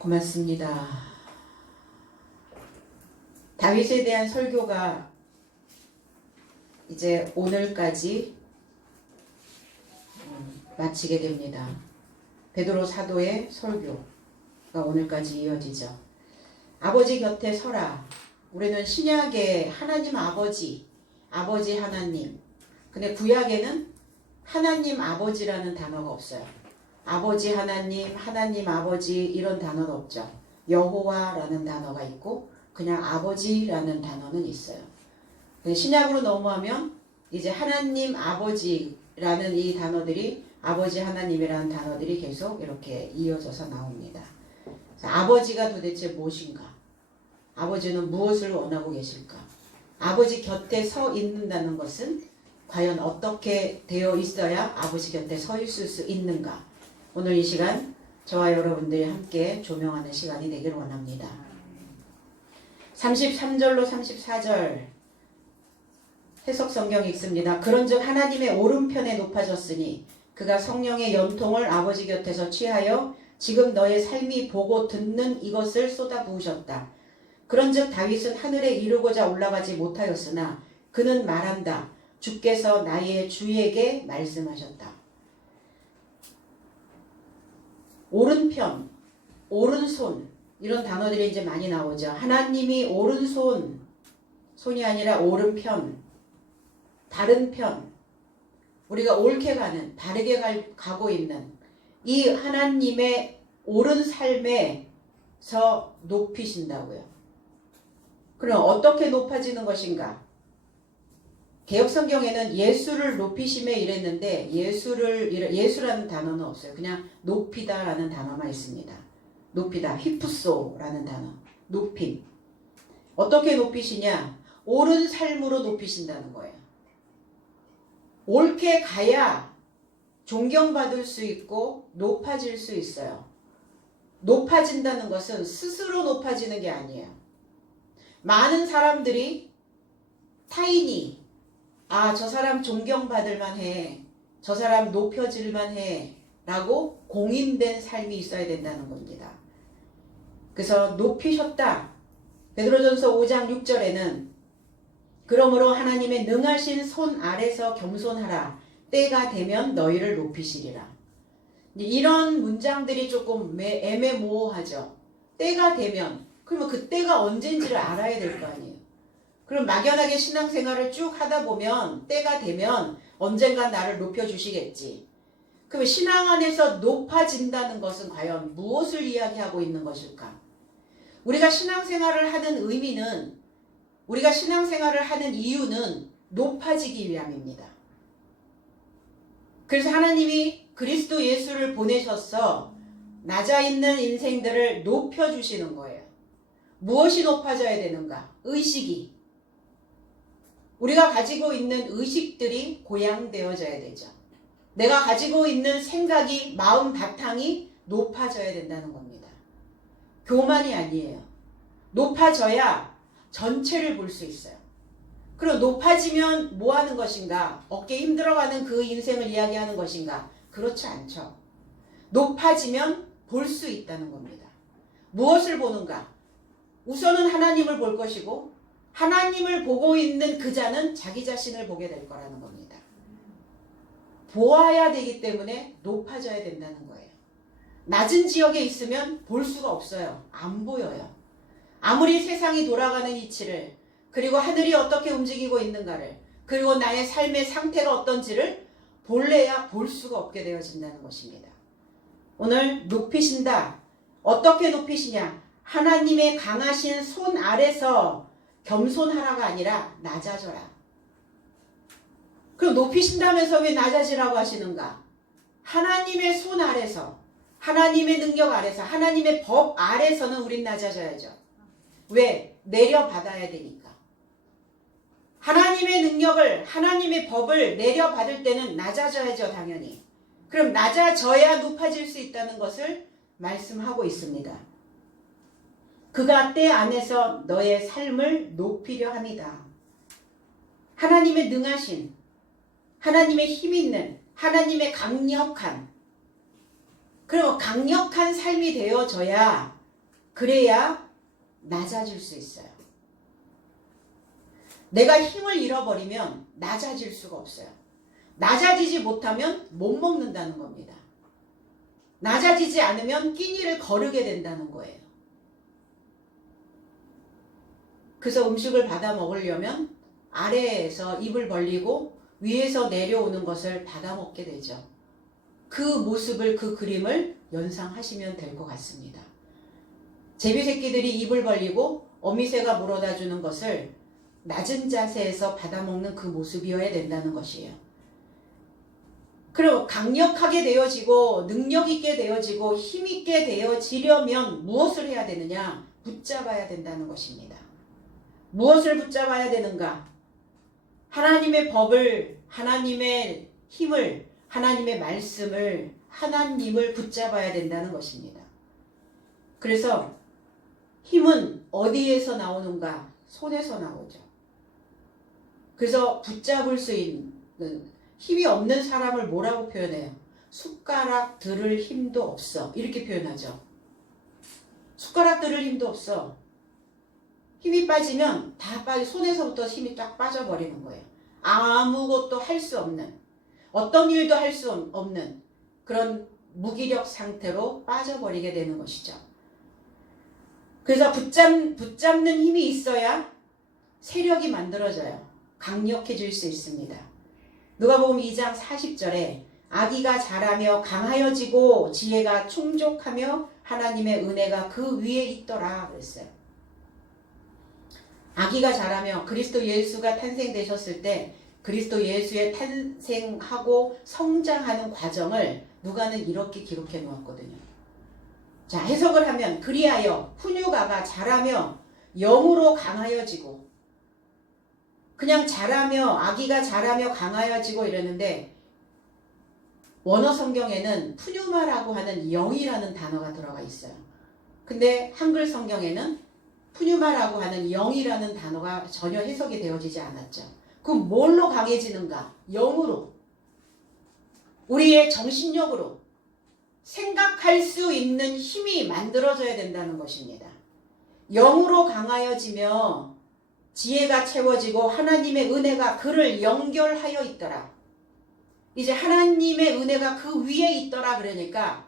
고맙습니다. 다윗에 대한 설교가 이제 오늘까지 마치게 됩니다. 베드로 사도의 설교가 오늘까지 이어지죠. 아버지 곁에 서라. 우리는 신약에 하나님 아버지 하나님. 근데 구약에는 하나님 아버지라는 단어가 없어요. 아버지 하나님, 하나님 아버지 이런 단어는 없죠. 여호와라는 단어가 있고 그냥 아버지라는 단어는 있어요. 신약으로 넘어가면 이제 하나님 아버지라는 이 단어들이 아버지 하나님이라는 단어들이 계속 이렇게 이어져서 나옵니다. 아버지가 도대체 무엇인가? 아버지는 무엇을 원하고 계실까? 아버지 곁에 서 있는다는 것은 과연 어떻게 되어 있어야 아버지 곁에 서 있을 수 있는가? 오늘 이 시간 저와 여러분들이 함께 조명하는 시간이 되길 원합니다. 33절로 34절 해석 성경 읽습니다. 그런즉 하나님의 오른편에 높아졌으니 그가 성령의 연통을 아버지 곁에서 취하여 지금 너의 삶이 보고 듣는 이것을 쏟아부으셨다. 그런즉 다윗은 하늘에 이르고자 올라가지 못하였으나 그는 말한다. 주께서 나의 주에게 말씀하셨다. 오른편, 오른손 이런 단어들이 이제 많이 나오죠. 하나님이 오른손, 손이 아니라 오른편, 다른 편, 우리가 옳게 가는, 바르게 가고 있는 이 하나님의 옳은 삶에서 높이신다고요. 그럼 어떻게 높아지는 것인가? 개역성경에는 예수를 높이심에 이랬는데 예수라는 단어는 없어요. 그냥 높이다라는 단어만 있습니다. 높이다, 히프소라는 단어, 높임. 어떻게 높이시냐? 옳은 삶으로 높이신다는 거예요. 옳게 가야 존경받을 수 있고 높아질 수 있어요. 높아진다는 것은 스스로 높아지는 게 아니에요. 많은 사람들이 타인이 저 사람 존경받을 만해, 저 사람 높여질 만해 라고 공인된 삶이 있어야 된다는 겁니다. 그래서 높이셨다. 베드로전서 5장 6절에는 그러므로 하나님의 능하신 손 아래서 겸손하라. 때가 되면 너희를 높이시리라. 이런 문장들이 조금 애매모호하죠. 때가 되면, 그러면 그 때가 언젠지를 알아야 될 거 아니에요. 그럼 막연하게 신앙생활을 쭉 하다 보면 때가 되면 언젠가 나를 높여주시겠지. 그럼 신앙 안에서 높아진다는 것은 과연 무엇을 이야기하고 있는 것일까? 우리가 신앙생활을 하는 의미는, 우리가 신앙생활을 하는 이유는 높아지기 위함입니다. 그래서 하나님이 그리스도 예수를 보내셔서 낮아있는 인생들을 높여주시는 거예요. 무엇이 높아져야 되는가? 의식이. 우리가 가지고 있는 의식들이 고양되어져야 되죠. 내가 가지고 있는 생각이, 마음 바탕이 높아져야 된다는 겁니다. 교만이 아니에요. 높아져야 전체를 볼 수 있어요. 그럼 높아지면 뭐 하는 것인가? 어깨 힘들어가는 그 인생을 이야기하는 것인가? 그렇지 않죠. 높아지면 볼 수 있다는 겁니다. 무엇을 보는가? 우선은 하나님을 볼 것이고 하나님을 보고 있는 그 자는 자기 자신을 보게 될 거라는 겁니다. 보아야 되기 때문에 높아져야 된다는 거예요. 낮은 지역에 있으면 볼 수가 없어요. 안 보여요. 아무리 세상이 돌아가는 이치를, 그리고 하늘이 어떻게 움직이고 있는가를, 그리고 나의 삶의 상태가 어떤지를 볼래야 볼 수가 없게 되어진다는 것입니다. 오늘 높이신다. 어떻게 높이시냐? 하나님의 강하신 손 아래서 겸손하라가 아니라 낮아져라. 그럼 높이신다면서 왜 낮아지라고 하시는가? 하나님의 손 아래서, 하나님의 능력 아래서, 하나님의 법 아래서는 우린 낮아져야죠. 왜? 내려받아야 되니까. 하나님의 능력을, 하나님의 법을 내려받을 때는 낮아져야죠, 당연히. 그럼 낮아져야 높아질 수 있다는 것을 말씀하고 있습니다. 그가 때 안에서 너의 삶을 높이려 합니다. 하나님의 능하신, 하나님의 힘 있는, 하나님의 강력한, 그리고 강력한 삶이 되어져야 그래야 낮아질 수 있어요. 내가 힘을 잃어버리면 낮아질 수가 없어요. 낮아지지 못하면 못 먹는다는 겁니다. 낮아지지 않으면 끼니를 거르게 된다는 거예요. 그래서 음식을 받아 먹으려면 아래에서 입을 벌리고 위에서 내려오는 것을 받아 먹게 되죠. 그 모습을, 그 그림을 연상하시면 될 것 같습니다. 제비새끼들이 입을 벌리고 어미새가 물어다 주는 것을 낮은 자세에서 받아먹는 그 모습이어야 된다는 것이에요. 그리고 강력하게 되어지고 능력 있게 되어지고 힘 있게 되어지려면 무엇을 해야 되느냐? 붙잡아야 된다는 것입니다. 무엇을 붙잡아야 되는가? 하나님의 법을, 하나님의 힘을, 하나님의 말씀을, 하나님을 붙잡아야 된다는 것입니다. 그래서 힘은 어디에서 나오는가? 손에서 나오죠. 그래서 붙잡을 수 있는, 힘이 없는 사람을 뭐라고 표현해요? 숟가락 들을 힘도 없어. 이렇게 표현하죠. 숟가락 들을 힘도 없어. 힘이 빠지면 다 손에서부터 힘이 쫙 빠져버리는 거예요. 아무것도 할 수 없는, 어떤 일도 할 수 없는 그런 무기력 상태로 빠져버리게 되는 것이죠. 그래서 붙잡는 힘이 있어야 세력이 만들어져요. 강력해질 수 있습니다. 누가복음 2장 40절에 아기가 자라며 강하여지고 지혜가 충족하며 하나님의 은혜가 그 위에 있더라 그랬어요. 아기가 자라며 그리스도 예수가 탄생되셨을 때 그리스도 예수의 탄생하고 성장하는 과정을 누가는 이렇게 기록해 놓았거든요. 자, 해석을 하면 그리하여 푸뉴가가 자라며 영으로 강하여지고, 그냥 자라며, 아기가 자라며 강하여지고 이러는데 원어 성경에는 푸뉴마라고 하는 영이라는 단어가 들어가 있어요. 근데 한글 성경에는 푸뉴마라고 하는 영이라는 단어가 전혀 해석이 되어지지 않았죠. 그럼 뭘로 강해지는가? 영으로. 우리의 정신력으로. 생각할 수 있는 힘이 만들어져야 된다는 것입니다. 영으로 강하여지며 지혜가 채워지고 하나님의 은혜가 그를 연결하여 있더라. 이제 하나님의 은혜가 그 위에 있더라 그러니까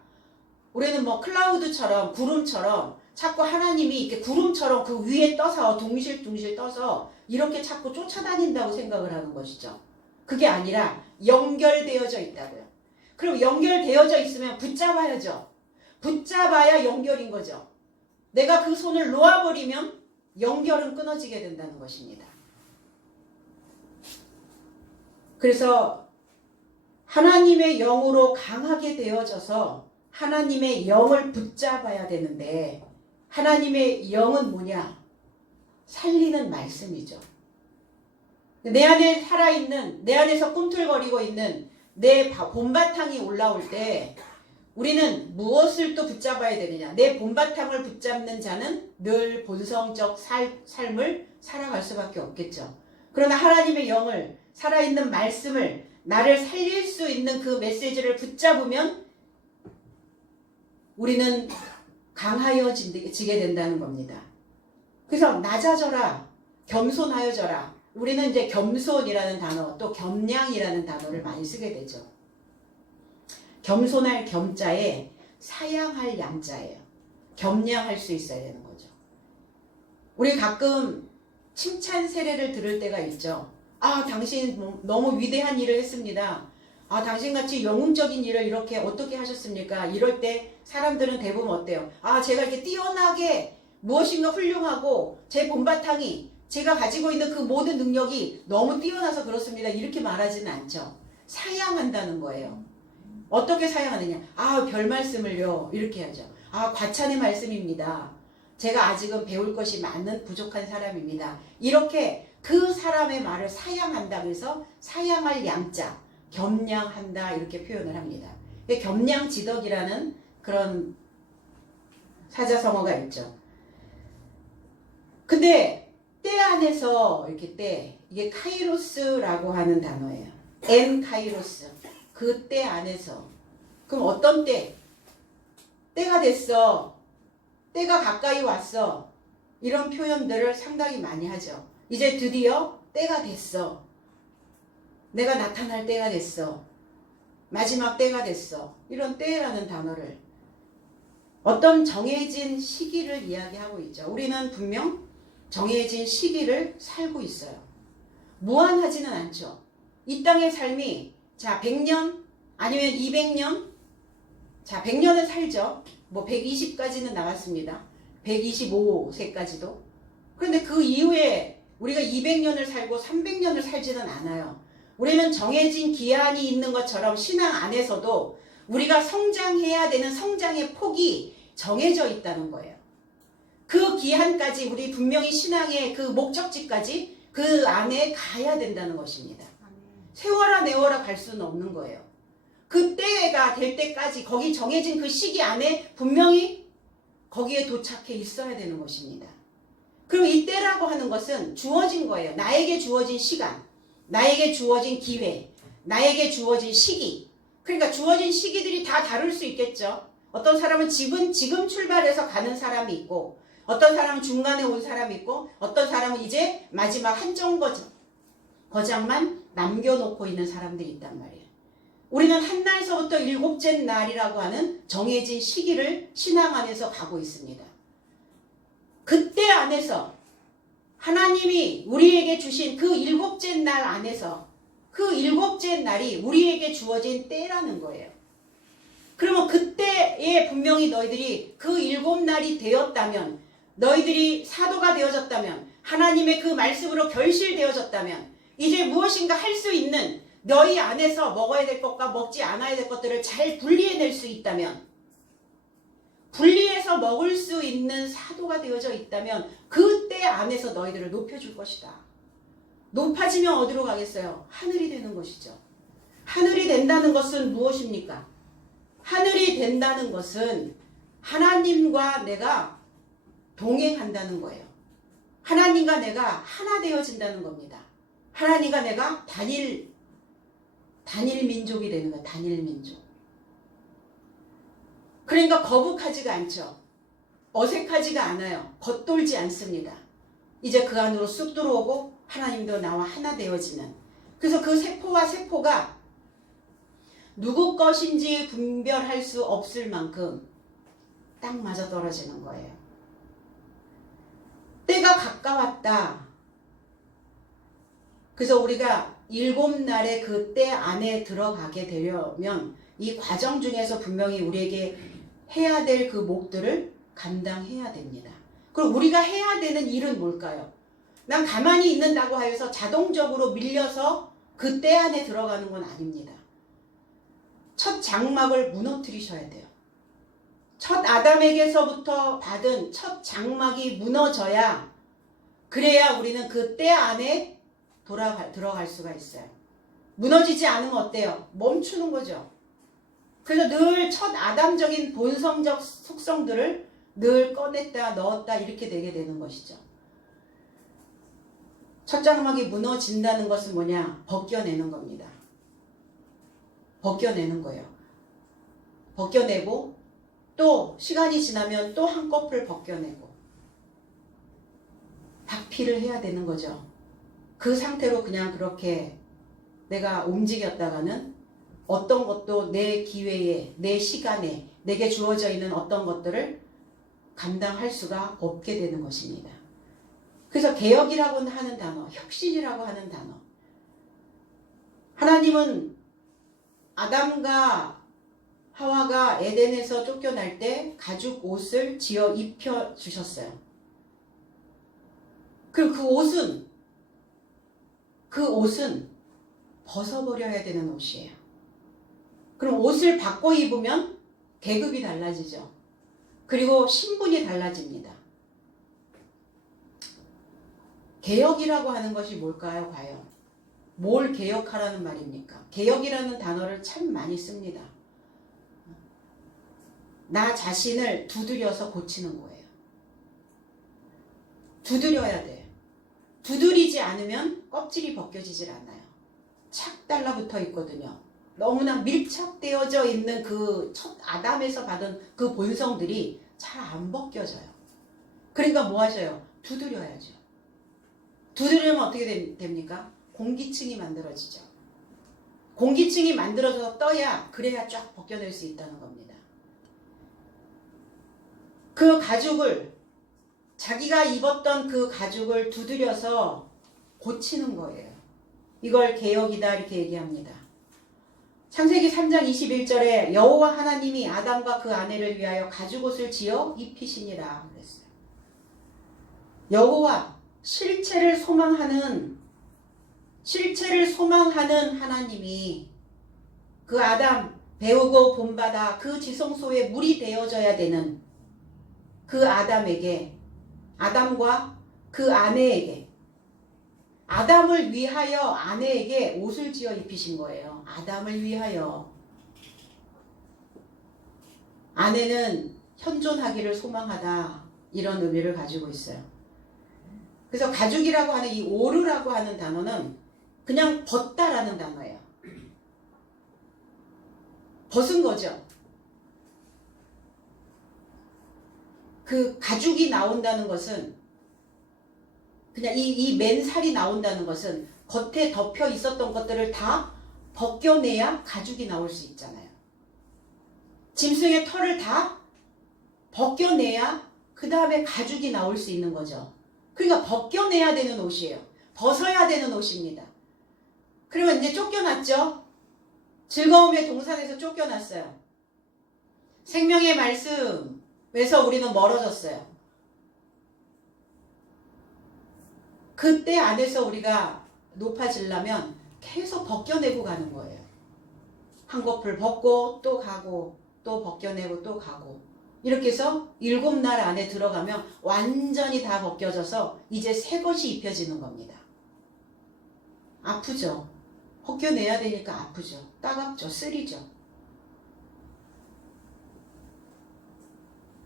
우리는 뭐 클라우드처럼 구름처럼 자꾸 하나님이 이렇게 구름처럼 그 위에 떠서 둥실둥실 떠서 이렇게 자꾸 쫓아다닌다고 생각을 하는 것이죠. 그게 아니라 연결되어져 있다고요. 그럼 연결되어져 있으면 붙잡아야죠. 붙잡아야 연결인 거죠. 내가 그 손을 놓아버리면 연결은 끊어지게 된다는 것입니다. 그래서 하나님의 영으로 강하게 되어져서 하나님의 영을 붙잡아야 되는데 하나님의 영은 뭐냐? 살리는 말씀이죠. 내 안에 살아있는, 내 안에서 꿈틀거리고 있는 내 본바탕이 올라올 때 우리는 무엇을 또 붙잡아야 되느냐? 내 본바탕을 붙잡는 자는 늘 본성적 삶을 살아갈 수밖에 없겠죠. 그러나 하나님의 영을, 살아있는 말씀을, 나를 살릴 수 있는 그 메시지를 붙잡으면 우리는 강하여지게 된다는 겁니다. 그래서 낮아져라, 겸손하여져라. 우리는 이제 겸손이라는 단어, 또 겸량이라는 단어를 많이 쓰게 되죠. 겸손할 겸자에 사양할 양자예요. 겸량할 수 있어야 되는 거죠. 우리 가끔 칭찬 세례를 들을 때가 있죠. 아, 당신 너무 위대한 일을 했습니다. 아, 당신같이 영웅적인 일을 이렇게 어떻게 하셨습니까? 이럴 때 사람들은 대부분 어때요? 아, 제가 이렇게 뛰어나게 무엇인가 훌륭하고 제 본바탕이 제가 가지고 있는 그 모든 능력이 너무 뛰어나서 그렇습니다. 이렇게 말하지는 않죠. 사양한다는 거예요. 어떻게 사양하느냐? 아, 별 말씀을요. 이렇게 하죠. 아, 과찬의 말씀입니다. 제가 아직은 배울 것이 많은 부족한 사람입니다. 이렇게 그 사람의 말을 사양한다. 그래서 사양할 양자, 겸량한다 이렇게 표현을 합니다. 겸량지덕이라는 그런 사자성어가 있죠. 근데 때 안에서 이렇게 때, 이게 카이로스라고 하는 단어예요. 엔 카이로스. 그 때 안에서. 그럼 어떤 때? 때가 됐어. 때가 가까이 왔어. 이런 표현들을 상당히 많이 하죠. 이제 드디어 때가 됐어. 내가 나타날 때가 됐어. 마지막 때가 됐어. 이런 때라는 단어를 어떤 정해진 시기를 이야기하고 있죠. 우리는 분명 정해진 시기를 살고 있어요. 무한하지는 않죠. 이 땅의 삶이 자 100년 아니면 200년 자 100년을 살죠. 뭐 120까지는 나왔습니다. 125세까지도. 그런데 그 이후에 우리가 200년을 살고 300년을 살지는 않아요. 우리는 정해진 기한이 있는 것처럼 신앙 안에서도 우리가 성장해야 되는 성장의 폭이 정해져 있다는 거예요. 그 기한까지 우리 분명히 신앙의 그 목적지까지 그 안에 가야 된다는 것입니다. 세워라 내워라 갈 수는 없는 거예요. 그 때가 될 때까지 거기 정해진 그 시기 안에 분명히 거기에 도착해 있어야 되는 것입니다. 그럼 이 때라고 하는 것은 주어진 거예요. 나에게 주어진 시간, 나에게 주어진 기회, 나에게 주어진 시기. 그러니까 주어진 시기들이 다 다를 수 있겠죠. 어떤 사람은 지금 출발해서 가는 사람이 있고, 어떤 사람은 중간에 온 사람이 있고, 어떤 사람은 이제 마지막 한정 거장만 남겨놓고 있는 사람들이 있단 말이에요. 우리는 한 날서부터 일곱째 날이라고 하는 정해진 시기를 신앙 안에서 가고 있습니다. 그때 안에서 하나님이 우리에게 주신 그 일곱째 날 안에서 그 일곱째 날이 우리에게 주어진 때라는 거예요. 그러면 그때에 분명히 너희들이 그 일곱 날이 되었다면, 너희들이 사도가 되어졌다면, 하나님의 그 말씀으로 결실되어졌다면, 이제 무엇인가 할 수 있는 너희 안에서 먹어야 될 것과 먹지 않아야 될 것들을 잘 분리해낼 수 있다면, 분리해서 먹을 수 있는 사도가 되어져 있다면 그때 안에서 너희들을 높여줄 것이다. 높아지면 어디로 가겠어요? 하늘이 되는 것이죠. 하늘이 된다는 것은 무엇입니까? 하늘이 된다는 것은 하나님과 내가 동행한다는 거예요. 하나님과 내가 하나 되어진다는 겁니다. 하나님과 내가 단일 민족이 되는 거예요. 단일 민족. 그러니까 거북하지가 않죠. 어색하지가 않아요. 겉돌지 않습니다. 이제 그 안으로 쑥 들어오고 하나님도 나와 하나 되어지는. 그래서 그 세포와 세포가 누구 것인지 분별할 수 없을 만큼 딱 맞아 떨어지는 거예요. 때가 가까웠다. 그래서 우리가 일곱 날의 그 때 안에 들어가게 되려면 이 과정 중에서 분명히 우리에게 해야 될 그 몫들을 감당해야 됩니다. 그럼 우리가 해야 되는 일은 뭘까요? 난 가만히 있는다고 하여서 자동적으로 밀려서 그 때 안에 들어가는 건 아닙니다. 첫 장막을 무너뜨리셔야 돼요. 첫 아담에게서부터 받은 첫 장막이 무너져야, 그래야 우리는 그 때 안에 들어갈 수가 있어요. 무너지지 않으면 어때요? 멈추는 거죠. 그래서 늘 첫 아담적인 본성적 속성들을 늘 꺼냈다 넣었다 이렇게 되게 되는 것이죠. 첫 장막이 무너진다는 것은 뭐냐? 벗겨내는 겁니다. 벗겨내는 거예요. 벗겨내고 또 시간이 지나면 또 한꺼풀 벗겨내고 박피를 해야 되는 거죠. 그 상태로 그냥 그렇게 내가 움직였다가는 어떤 것도 내 기회에, 내 시간에 내게 주어져 있는 어떤 것들을 감당할 수가 없게 되는 것입니다. 그래서 개혁이라고 하는 단어, 혁신이라고 하는 단어. 하나님은 아담과 하와가 에덴에서 쫓겨날 때 가죽 옷을 지어 입혀 주셨어요. 그리고 그 옷은 벗어버려야 되는 옷이에요. 그럼 옷을 바꿔 입으면 계급이 달라지죠. 그리고 신분이 달라집니다. 개혁이라고 하는 것이 뭘까요, 과연? 뭘 개혁하라는 말입니까? 개혁이라는 단어를 참 많이 씁니다. 나 자신을 두드려서 고치는 거예요. 두드려야 돼요. 두드리지 않으면 껍질이 벗겨지질 않아요. 착 달라붙어 있거든요. 너무나 밀착되어져 있는 그 첫 아담에서 받은 그 본성들이 잘 안 벗겨져요. 그러니까 뭐 하셔요? 두드려야죠. 두드리면 어떻게 됩니까? 공기층이 만들어지죠. 공기층이 만들어져서 떠야 그래야 쫙 벗겨낼 수 있다는 겁니다. 그 가죽을 자기가 입었던 그 가죽을 두드려서 고치는 거예요. 이걸 개혁이다 이렇게 얘기합니다. 창세기 3장 21절에 여호와 하나님이 아담과 그 아내를 위하여 가죽옷을 지어 입히시니라 그랬어요. 여호와 실체를 소망하는 하나님이 그 아담 배우고 본받아 그 지성소에 물이 되어져야 되는 그 아담과 그 아내에게 아담을 위하여 아내에게 옷을 지어 입히신 거예요. 아담을 위하여. 아내는 현존하기를 소망하다 이런 의미를 가지고 있어요. 그래서 가죽이라고 하는 이 오르라고 하는 단어는 그냥 벗다라는 단어예요. 벗은 거죠. 그 가죽이 나온다는 것은 그냥 이 맨살이 나온다는 것은 겉에 덮여 있었던 것들을 다 벗겨내야 가죽이 나올 수 있잖아요. 짐승의 털을 다 벗겨내야 그 다음에 가죽이 나올 수 있는 거죠. 그러니까 벗겨내야 되는 옷이에요. 벗어야 되는 옷입니다. 그러면 이제 쫓겨났죠? 즐거움의 동산에서 쫓겨났어요. 생명의 말씀에서 우리는 멀어졌어요. 그때 안에서 우리가 높아지려면 계속 벗겨내고 가는 거예요. 한꺼풀 벗고 또 가고 또 벗겨내고 또 가고 이렇게 해서 7날 안에 들어가면 완전히 다 벗겨져서 이제 새 것이 입혀지는 겁니다. 아프죠? 벗겨내야 되니까 아프죠. 따갑죠. 쓰리죠.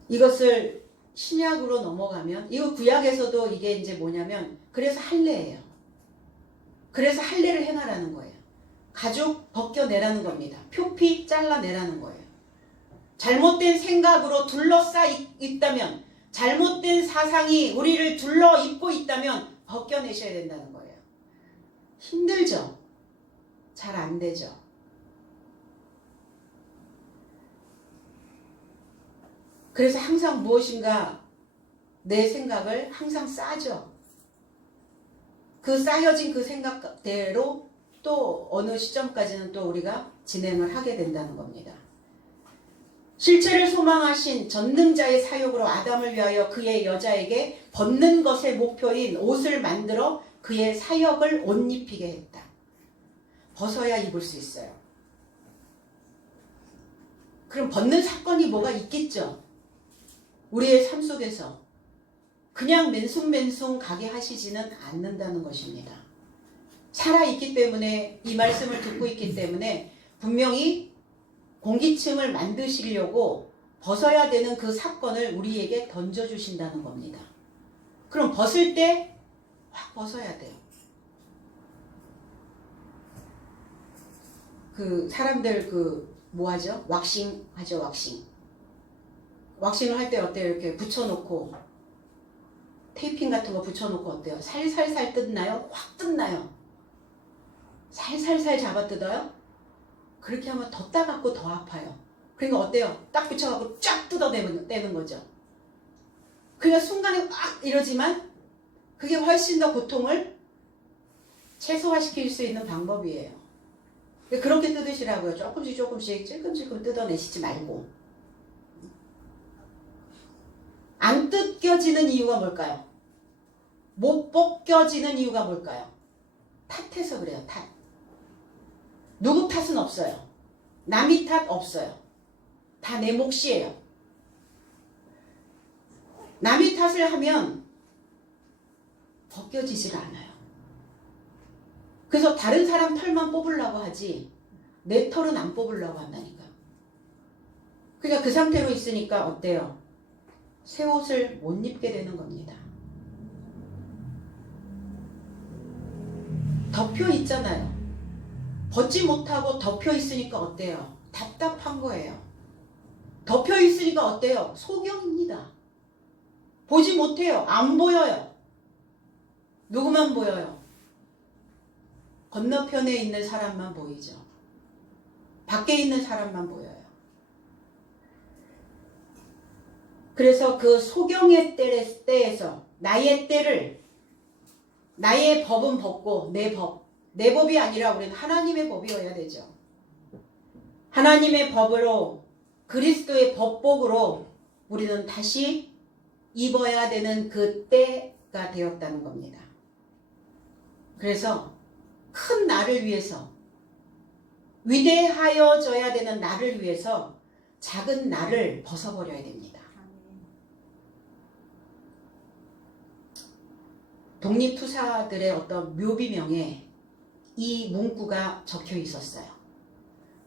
이것을 신약으로 넘어가면 이거 구약에서도 이게 이제 뭐냐면 그래서 할례예요. 그래서 할례를 행하라는 거예요. 가죽 벗겨내라는 겁니다. 표피 잘라내라는 거예요. 잘못된 생각으로 둘러싸 있다면 잘못된 사상이 우리를 둘러 입고 있다면 벗겨내셔야 된다는 거예요. 힘들죠? 잘 안 되죠? 그래서 항상 무엇인가 내 생각을 항상 싸죠. 그 쌓여진 그 생각대로 또 어느 시점까지는 또 우리가 진행을 하게 된다는 겁니다. 실체를 소망하신 전능자의 사역으로 아담을 위하여 그의 여자에게 벗는 것의 목표인 옷을 만들어 그의 사역을 옷 입히게 했다. 벗어야 입을 수 있어요. 그럼 벗는 사건이 뭐가 있겠죠? 우리의 삶 속에서 그냥 맨숭맨숭 가게 하시지는 않는다는 것입니다. 살아있기 때문에 이 말씀을 듣고 있기 때문에 분명히 공기층을 만드시려고 벗어야 되는 그 사건을 우리에게 던져주신다는 겁니다. 그럼 벗을 때 확 벗어야 돼요. 그 사람들 뭐 하죠? 왁싱 하죠. 왁싱을 할 때 어때요? 이렇게 붙여놓고 테이핑 같은 거 붙여놓고 어때요? 살살살 뜯나요? 확 뜯나요? 살살살 잡아 뜯어요? 그렇게 하면 더 따갑고 더 아파요. 그러니까 어때요? 딱 붙여갖고 쫙 뜯어내는 거죠. 그냥 순간에 막 이러지만 그게 훨씬 더 고통을 최소화시킬 수 있는 방법이에요. 그렇게 뜯으시라고요. 조금씩 찔끔찔끔 뜯어내시지 말고. 안 뜯겨지는 이유가 뭘까요? 못 벗겨지는 이유가 뭘까요? 탓해서 그래요. 탓. 누구 탓은 없어요. 남이 탓 없어요. 다 내 몫이에요. 남이 탓을 하면 벗겨지질 않아요. 그래서 다른 사람 털만 뽑으려고 하지 내 털은 안 뽑으려고 한다니까. 그러니까 그 상태로 있으니까 어때요? 새 옷을 못 입게 되는 겁니다. 덮여 있잖아요. 벗지 못하고 덮여 있으니까 어때요? 답답한 거예요. 덮여 있으니까 어때요? 소경입니다. 보지 못해요. 안 보여요. 누구만 보여요? 건너편에 있는 사람만 보이죠. 밖에 있는 사람만 보여요. 그래서 그 소경의 때에서 나의 때를, 나의 법은 법고 내 법이 아니라 우리는 하나님의 법이어야 되죠. 하나님의 법으로, 그리스도의 법복으로 우리는 다시 입어야 되는 그 때가 되었다는 겁니다. 그래서 큰 나를 위해서, 위대하여져야 되는 나를 위해서 작은 나를 벗어버려야 됩니다. 독립투사들의 어떤 묘비명에 이 문구가 적혀 있었어요.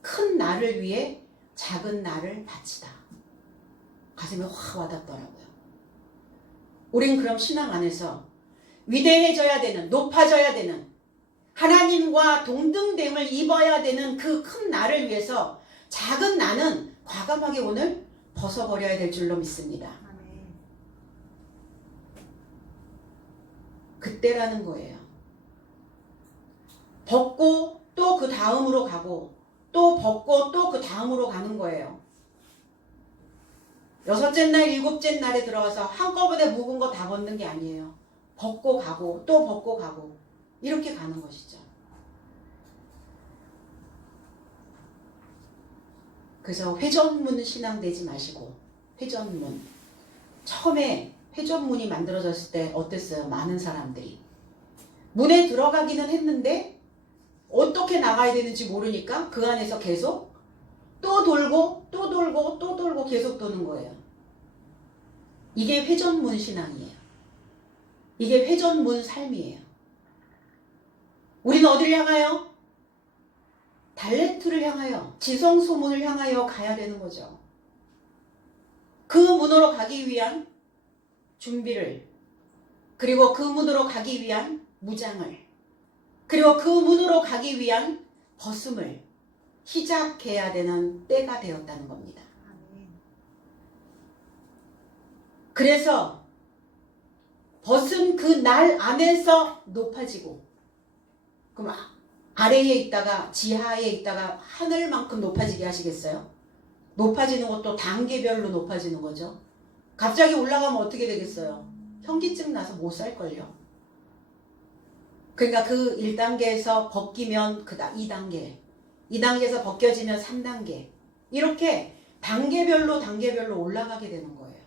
큰 나를 위해 작은 나를 바치다. 가슴에 확 와닿더라고요. 우린 그럼 신앙 안에서 위대해져야 되는, 높아져야 되는, 하나님과 동등됨을 입어야 되는 그 큰 나를 위해서 작은 나는 과감하게 오늘 벗어버려야 될 줄로 믿습니다. 그때라는 거예요. 벗고 또 그 다음으로 가고, 또 벗고 또 그 다음으로 가는 거예요. 여섯째 날, 일곱째 날에 들어가서 한꺼번에 묵은 거 다 벗는 게 아니에요. 벗고 가고 또 벗고 가고 이렇게 가는 것이죠. 그래서 회전문 신앙 되지 마시고, 회전문. 처음에 회전문이 만들어졌을 때 어땠어요? 많은 사람들이. 문에 들어가기는 했는데 어떻게 나가야 되는지 모르니까 그 안에서 계속 또 돌고 또 돌고 또 돌고 계속 도는 거예요. 이게 회전문 신앙이에요. 이게 회전문 삶이에요. 우리는 어디를 향하여? 달레트를 향하여, 지성소문을 향하여 가야 되는 거죠. 그 문으로 가기 위한 준비를, 그리고 그 문으로 가기 위한 무장을, 그리고 그 문으로 가기 위한 벗음을 시작해야 되는 때가 되었다는 겁니다. 그래서 벗은 그 날 안에서 높아지고, 그럼 아래에 있다가 지하에 있다가 하늘만큼 높아지게 하시겠어요? 높아지는 것도 단계별로 높아지는 거죠. 갑자기 올라가면 어떻게 되겠어요? 현기증 나서 못 살걸요. 그러니까 그 1단계에서 벗기면 그 2단계, 2단계에서 벗겨지면 3단계, 이렇게 단계별로 올라가게 되는 거예요.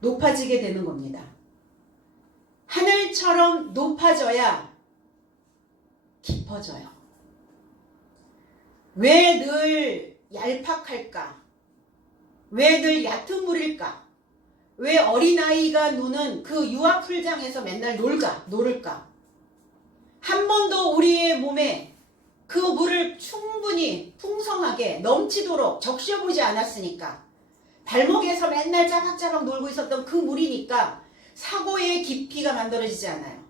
높아지게 되는 겁니다. 하늘처럼 높아져야 깊어져요. 왜 늘 얄팍할까? 왜 늘 얕은 물일까? 왜 어린아이가 노는 그 유아풀장에서 맨날 노를까? 한 번도 우리의 몸에 그 물을 충분히 풍성하게 넘치도록 적셔보지 않았으니까, 발목에서 맨날 짜박짜박 놀고 있었던 그 물이니까 사고의 깊이가 만들어지지 않아요.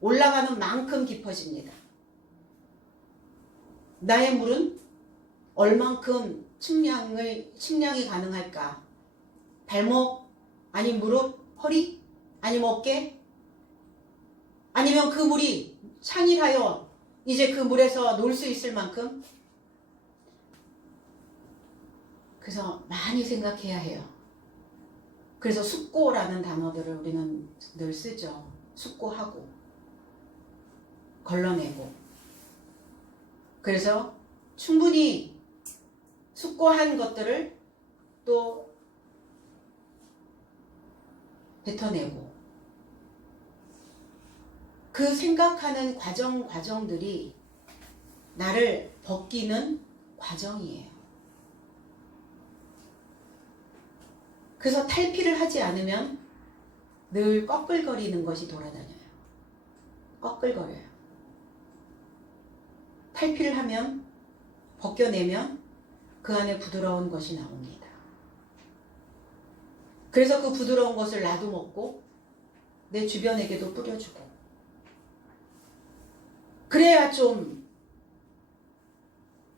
올라가는 만큼 깊어집니다. 나의 물은 얼만큼 측량이 가능할까? 발목? 아니 무릎? 허리? 아니면 어깨? 아니면 그 물이 상일하여 이제 그 물에서 놀 수 있을 만큼? 그래서 많이 생각해야 해요. 그래서 숙고라는 단어들을 우리는 늘 쓰죠. 숙고하고 걸러내고. 그래서 충분히 숙고한 것들을 또 뱉어내고, 그 생각하는 과정들이 나를 벗기는 과정이에요. 그래서 탈피를 하지 않으면 늘 꺼끌거리는 것이 돌아다녀요. 꺼끌거려요. 탈피를 하면, 벗겨내면 그 안에 부드러운 것이 나옵니다. 그래서 그 부드러운 것을 나도 먹고 내 주변에게도 뿌려주고, 그래야 좀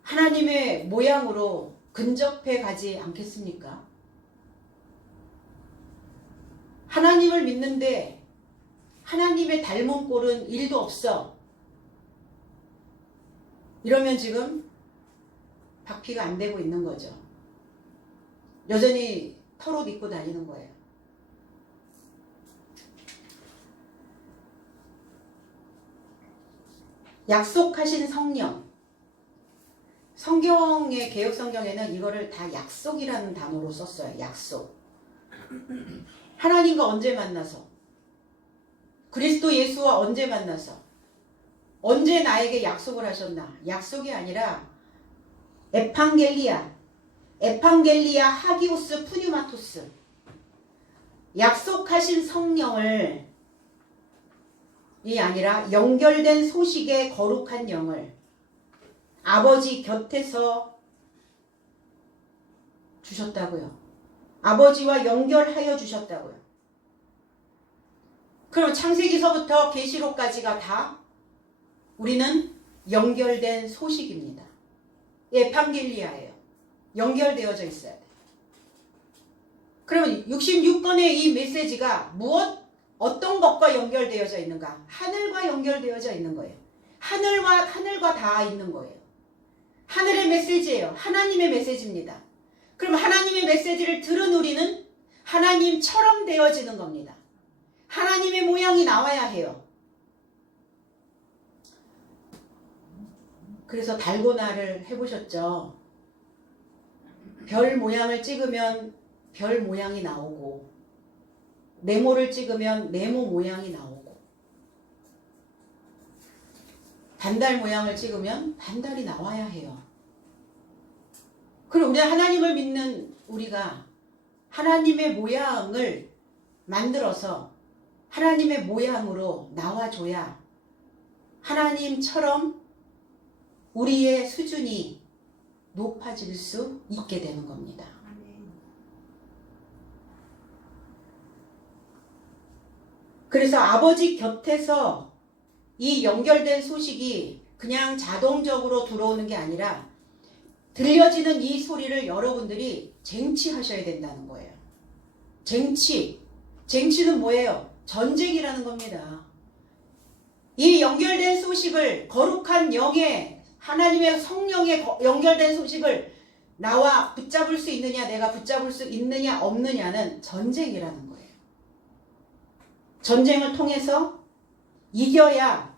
하나님의 모양으로 근접해 가지 않겠습니까? 하나님을 믿는데 하나님의 닮은 꼴은 1도 없어. 이러면 지금 박피가 안 되고 있는 거죠. 여전히 털옷 입고 다니는 거예요. 약속하신 성령. 성경의 개역 성경에는 이거를 다 약속이라는 단어로 썼어요. 약속. 하나님과 언제 만나서, 그리스도 예수와 언제 만나서, 언제 나에게 약속을 하셨나? 약속이 아니라 에판겔리아 하기오스 푸뉴마토스. 약속하신 성령을 이 아니라 연결된 소식의 거룩한 영을 아버지 곁에서 주셨다고요. 아버지와 연결하여 주셨다고요. 그럼 창세기서부터 계시록까지가 다 우리는 연결된 소식입니다. 에판겔리아예요. 연결되어져 있어야 돼. 그러면 66권의 이 메시지가 어떤 것과 연결되어져 있는가? 하늘과 연결되어져 있는 거예요. 하늘과 다 있는 거예요. 하늘의 메시지예요. 하나님의 메시지입니다. 그럼 하나님의 메시지를 들은 우리는 하나님처럼 되어지는 겁니다. 하나님의 모양이 나와야 해요. 그래서 달고나를 해보셨죠? 별 모양을 찍으면 별 모양이 나오고, 네모를 찍으면 네모 모양이 나오고, 반달 모양을 찍으면 반달이 나와야 해요. 그럼 우리 하나님을 믿는 우리가 하나님의 모양을 만들어서 하나님의 모양으로 나와줘야 하나님처럼 우리의 수준이 높아질 수 있게 되는 겁니다. 그래서 아버지 곁에서 이 연결된 소식이 그냥 자동적으로 들어오는 게 아니라 들려지는 이 소리를 여러분들이 쟁취하셔야 된다는 거예요. 쟁취는 뭐예요? 전쟁이라는 겁니다. 이 연결된 소식을 거룩한 영의 하나님의 성령에 연결된 소식을 나와 붙잡을 수 있느냐, 내가 붙잡을 수 있느냐 없느냐는 전쟁이라는 거예요. 전쟁을 통해서 이겨야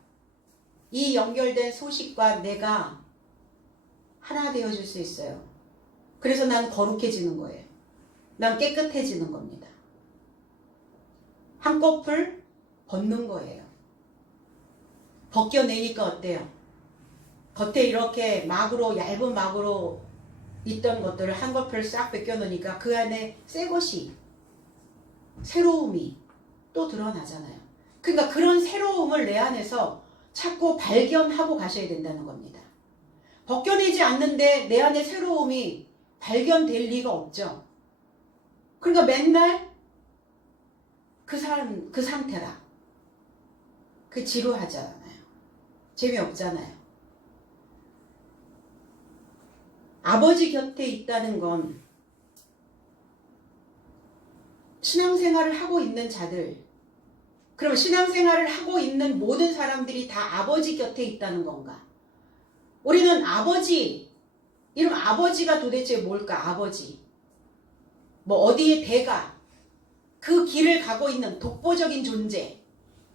이 연결된 소식과 내가 하나 되어질 수 있어요. 그래서 난 거룩해지는 거예요. 난 깨끗해지는 겁니다. 한꺼풀 벗는 거예요. 벗겨내니까 어때요? 겉에 이렇게 얇은 막으로 있던 것들을 한꺼풀 싹 벗겨놓으니까 그 안에 새 것이, 새로움이 또 드러나잖아요. 그러니까 그런 새로움을 내 안에서 자꾸 발견하고 가셔야 된다는 겁니다. 벗겨내지 않는데 내 안에 새로움이 발견될 리가 없죠. 그러니까 맨날 그 상태라. 그 지루하잖아요. 재미없잖아요. 아버지 곁에 있다는 건 신앙생활을 하고 있는 자들, 그럼 신앙생활을 하고 있는 모든 사람들이 다 아버지 곁에 있다는 건가? 우리는 아버지, 이러면 아버지가 도대체 뭘까? 아버지. 뭐 어디에 대가, 그 길을 가고 있는 독보적인 존재.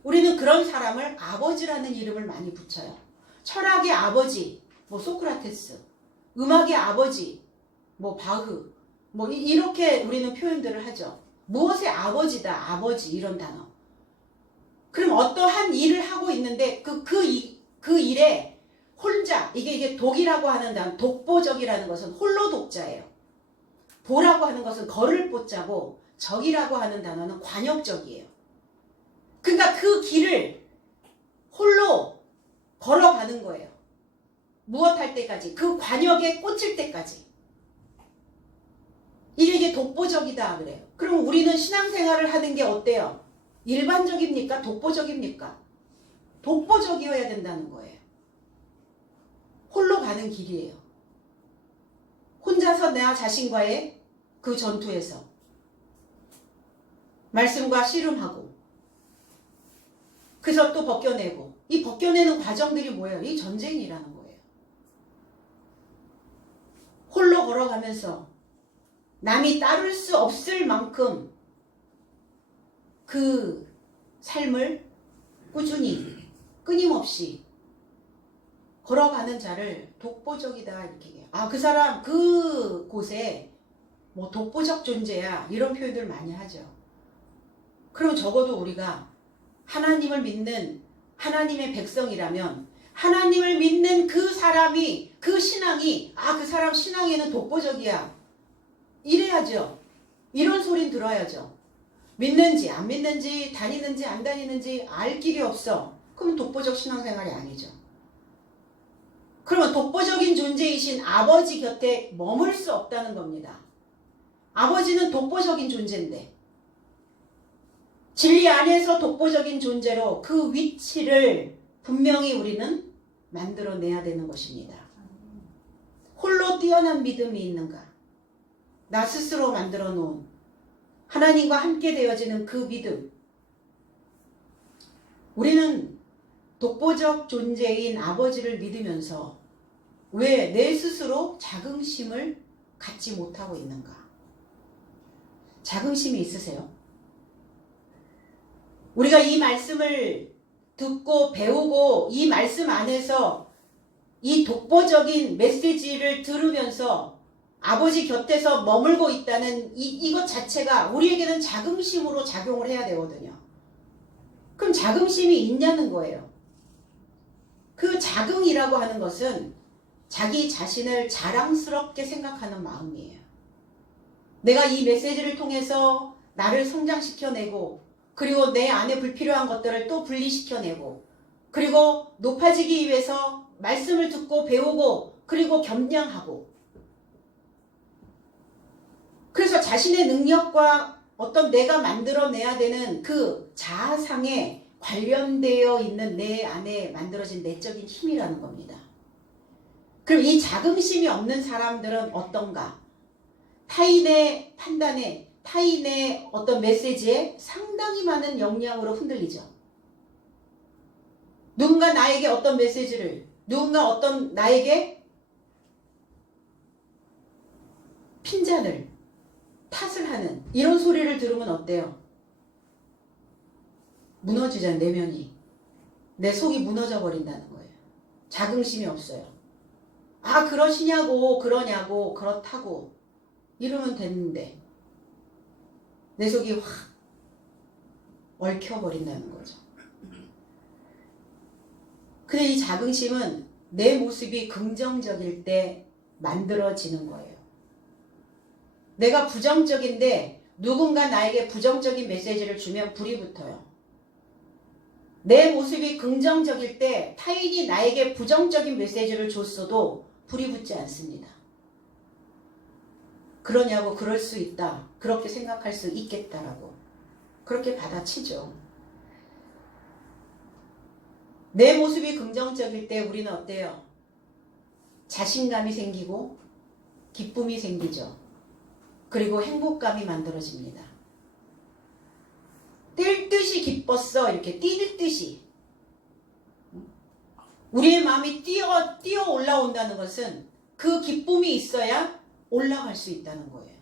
우리는 그런 사람을 아버지라는 이름을 많이 붙여요. 철학의 아버지, 뭐 소크라테스, 음악의 아버지, 뭐 바흐, 뭐 이렇게 우리는 표현들을 하죠. 무엇의 아버지다, 아버지 이런 단어. 그럼 어떠한 일을 하고 있는데 그 일에 혼자, 이게 독이라고 하는 단어, 독보적이라는 것은 홀로 독자예요. 보라고 하는 것은 걸을 보자고, 적이라고 하는 단어는 관역적이에요. 그러니까 그 길을 홀로 걸어가는 거예요. 무엇할 때까지, 그 관역에 꽂힐 때까지. 이게 독보적이다 그래요. 그럼 우리는 신앙생활을 하는 게 어때요? 일반적입니까? 독보적입니까? 독보적이어야 된다는 거예요. 홀로 가는 길이에요. 혼자 차서 나 자신과의 그 전투에서 말씀과 씨름하고 그래서 또 벗겨내고 이 벗겨내는 과정들이 뭐예요? 이 전쟁이라는 거예요. 홀로 걸어가면서 남이 따를 수 없을 만큼 그 삶을 꾸준히 끊임없이 걸어가는 자를 독보적이다 이렇게 얘기해요. 그 사람 그 곳에 뭐 독보적 존재야 이런 표현들 많이 하죠. 그럼 적어도 우리가 하나님을 믿는 하나님의 백성이라면 하나님을 믿는 그 사람이 그 신앙이 그 사람 신앙에는 독보적이야 이래야죠. 이런 소린 들어야죠. 믿는지 안 믿는지 다니는지 안 다니는지 알 길이 없어. 그럼 독보적 신앙생활이 아니죠. 그러면 독보적인 존재이신 아버지 곁에 머물 수 없다는 겁니다. 아버지는 독보적인 존재인데 진리 안에서 독보적인 존재로 그 위치를 분명히 우리는 만들어내야 되는 것입니다. 홀로 뛰어난 믿음이 있는가? 나 스스로 만들어 놓은 하나님과 함께 되어지는 그 믿음. 우리는 독보적 존재인 아버지를 믿으면서 왜 내 스스로 자긍심을 갖지 못하고 있는가? 자긍심이 있으세요? 우리가 이 말씀을 듣고 배우고 이 말씀 안에서 이 독보적인 메시지를 들으면서 아버지 곁에서 머물고 있다는 이것 자체가 우리에게는 자긍심으로 작용을 해야 되거든요. 그럼 자긍심이 있냐는 거예요. 그 자긍이라고 하는 것은 자기 자신을 자랑스럽게 생각하는 마음이에요. 내가 이 메시지를 통해서 나를 성장시켜내고 그리고 내 안에 불필요한 것들을 또 분리시켜내고 그리고 높아지기 위해서 말씀을 듣고 배우고 그리고 겸양하고 그래서 자신의 능력과 어떤 내가 만들어내야 되는 그 자아상에 관련되어 있는 내 안에 만들어진 내적인 힘이라는 겁니다. 그럼 이 자긍심이 없는 사람들은 어떤가? 타인의 판단에 타인의 어떤 메시지에 상당히 많은 영향으로 흔들리죠. 누군가 나에게 어떤 메시지를 누군가 어떤 나에게 핀잔을 탓을 하는 이런 소리를 들으면 어때요? 무너지잖아요. 내면이. 내 속이 무너져 버린다는 거예요. 자긍심이 없어요. 그러시냐고 그러냐고 그렇다고 이러면 됐는데 내 속이 확 얽혀버린다는 거죠. 근데 이 자긍심은 내 모습이 긍정적일 때 만들어지는 거예요. 내가 부정적인데 누군가 나에게 부정적인 메시지를 주면 불이 붙어요. 내 모습이 긍정적일 때 타인이 나에게 부정적인 메시지를 줬어도 불이 붙지 않습니다. 그러냐고 그럴 수 있다. 그렇게 생각할 수 있겠다라고. 그렇게 받아치죠. 내 모습이 긍정적일 때 우리는 어때요? 자신감이 생기고 기쁨이 생기죠. 그리고 행복감이 만들어집니다. 뛸 듯이 기뻤어. 이렇게 뛸 듯이. 우리의 마음이 뛰어 올라온다는 것은 그 기쁨이 있어야 올라갈 수 있다는 거예요.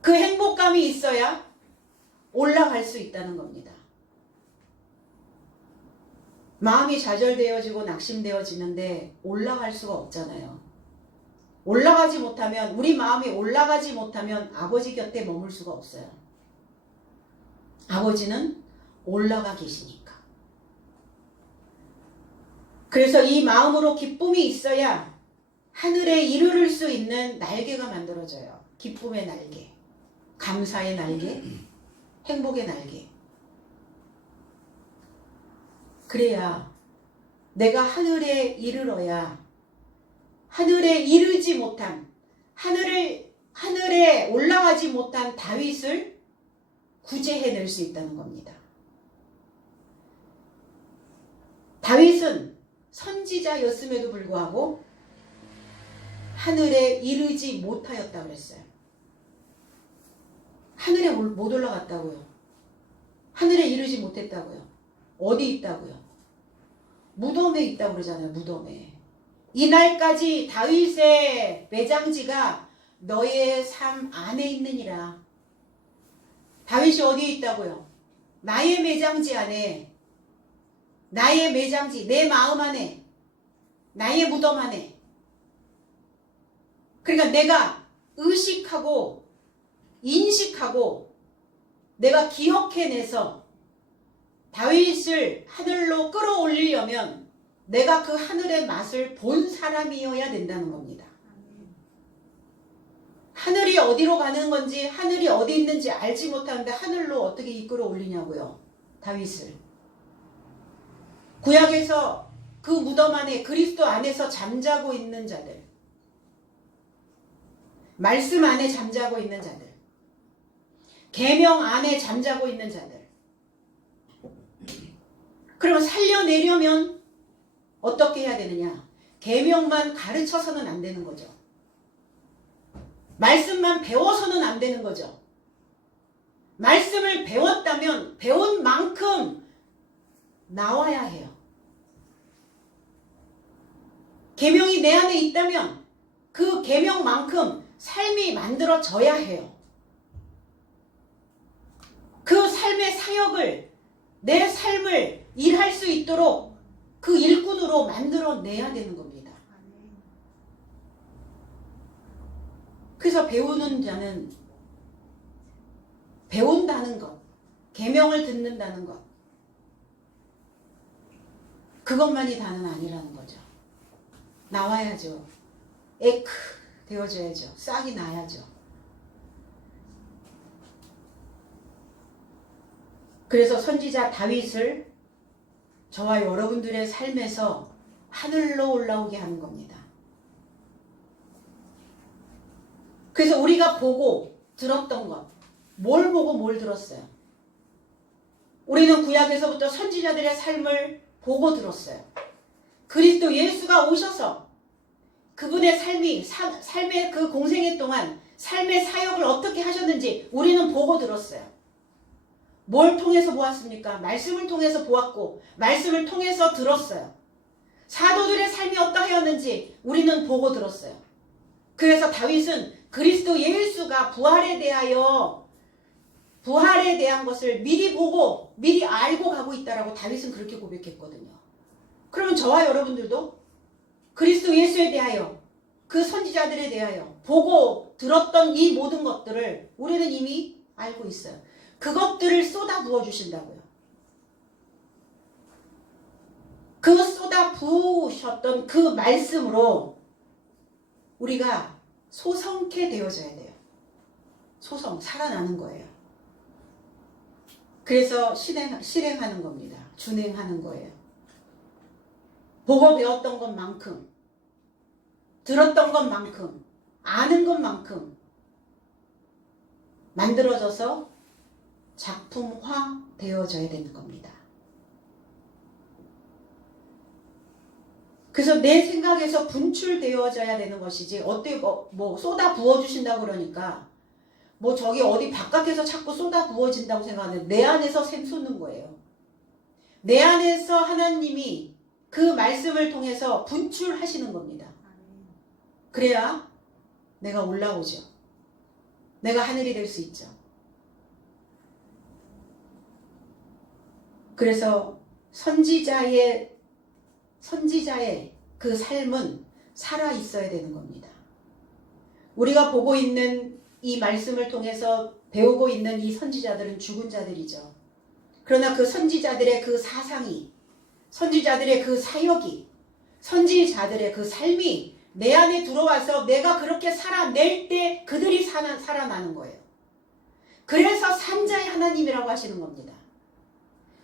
그 행복감이 있어야 올라갈 수 있다는 겁니다. 마음이 좌절되어지고 낙심되어지는데 올라갈 수가 없잖아요. 올라가지 못하면 우리 마음이 올라가지 못하면 아버지 곁에 머물 수가 없어요. 아버지는 올라가 계시니까. 그래서 이 마음으로 기쁨이 있어야 하늘에 이르를 수 있는 날개가 만들어져요. 기쁨의 날개, 감사의 날개, 행복의 날개. 그래야 내가 하늘에 이르러야 하늘에 이르지 못한 하늘에 올라가지 못한 다윗을 구제해낼 수 있다는 겁니다. 다윗은 선지자였음에도 불구하고 하늘에 이르지 못하였다 그랬어요. 하늘에 못 올라갔다고요. 하늘에 이르지 못했다고요. 어디 있다고요? 무덤에 있다고 그러잖아요. 무덤에. 이날까지 다윗의 매장지가 너의 삶 안에 있느니라. 다윗이 어디에 있다고요? 나의 매장지 안에, 나의 매장지, 내 마음 안에, 나의 무덤 안에. 그러니까 내가 의식하고 인식하고 내가 기억해내서 다윗을 하늘로 끌어올리려면 내가 그 하늘의 맛을 본 사람이어야 된다는 겁니다. 하늘이 어디로 가는 건지, 하늘이 어디 있는지 알지 못하는데 하늘로 어떻게 이끌어 올리냐고요. 다윗을. 구약에서 그 무덤 안에 그리스도 안에서 잠자고 있는 자들, 말씀 안에 잠자고 있는 자들, 계명 안에 잠자고 있는 자들. 그러면 살려내려면 어떻게 해야 되느냐? 계명만 가르쳐서는 안 되는 거죠. 말씀만 배워서는 안 되는 거죠. 말씀을 배웠다면 배운 만큼 나와야 해요. 계명이 내 안에 있다면 그 계명만큼 삶이 만들어져야 해요. 그 삶의 사역을, 내 삶을 일할 수 있도록 그 일꾼으로 만들어내야 되는 겁니다. 그래서 배우는 자는 배운다는 것, 계명을 듣는다는 것, 그것만이 다는 아니라는 거죠. 나와야죠. 에크 되어줘야죠. 싹이 나야죠. 그래서 선지자 다윗을 저와 여러분들의 삶에서 하늘로 올라오게 하는 겁니다. 그래서 우리가 보고 들었던 것, 뭘 보고 뭘 들었어요? 우리는 구약에서부터 선지자들의 삶을 보고 들었어요. 그리스도 예수가 오셔서 그분의 삶의 그 공생애 동안 삶의 사역을 어떻게 하셨는지 우리는 보고 들었어요. 뭘 통해서 보았습니까? 말씀을 통해서 보았고 말씀을 통해서 들었어요. 사도들의 삶이 어떠하였는지 우리는 보고 들었어요. 그래서 다윗은 그리스도 예수가 부활에 대한 것을 미리 보고 미리 알고 가고 있다라고 다윗은 그렇게 고백했거든요. 그러면 저와 여러분들도 그리스도 예수에 대하여 그 선지자들에 대하여 보고 들었던 이 모든 것들을 우리는 이미 알고 있어요. 그것들을 쏟아 부어 주신다고요. 그 쏟아 부으셨던 그 말씀으로 우리가 소성케 되어져야 돼요. 살아나는 거예요. 그래서 실행하는 겁니다. 준행하는 거예요. 보고 배웠던 것만큼, 들었던 것만큼, 아는 것만큼 만들어져서 작품화 되어져야 되는 겁니다. 그래서 내 생각에서 분출되어져야 되는 것이지 어떻게 뭐 쏟아 부어주신다고 그러니까 뭐 저기 어디 바깥에서 자꾸 쏟아 부어진다고 생각하는데 내 안에서 샘솟는 거예요. 내 안에서 하나님이 그 말씀을 통해서 분출하시는 겁니다. 그래야 내가 올라오죠. 내가 하늘이 될 수 있죠. 그래서 선지자의 그 삶은 살아 있어야 되는 겁니다. 우리가 보고 있는 이 말씀을 통해서 배우고 있는 이 선지자들은 죽은 자들이죠. 그러나 그 선지자들의 그 사상이, 선지자들의 그 사역이, 선지자들의 그 삶이 내 안에 들어와서 내가 그렇게 살아낼 때 그들이 살아나는 거예요. 그래서 산자의 하나님이라고 하시는 겁니다.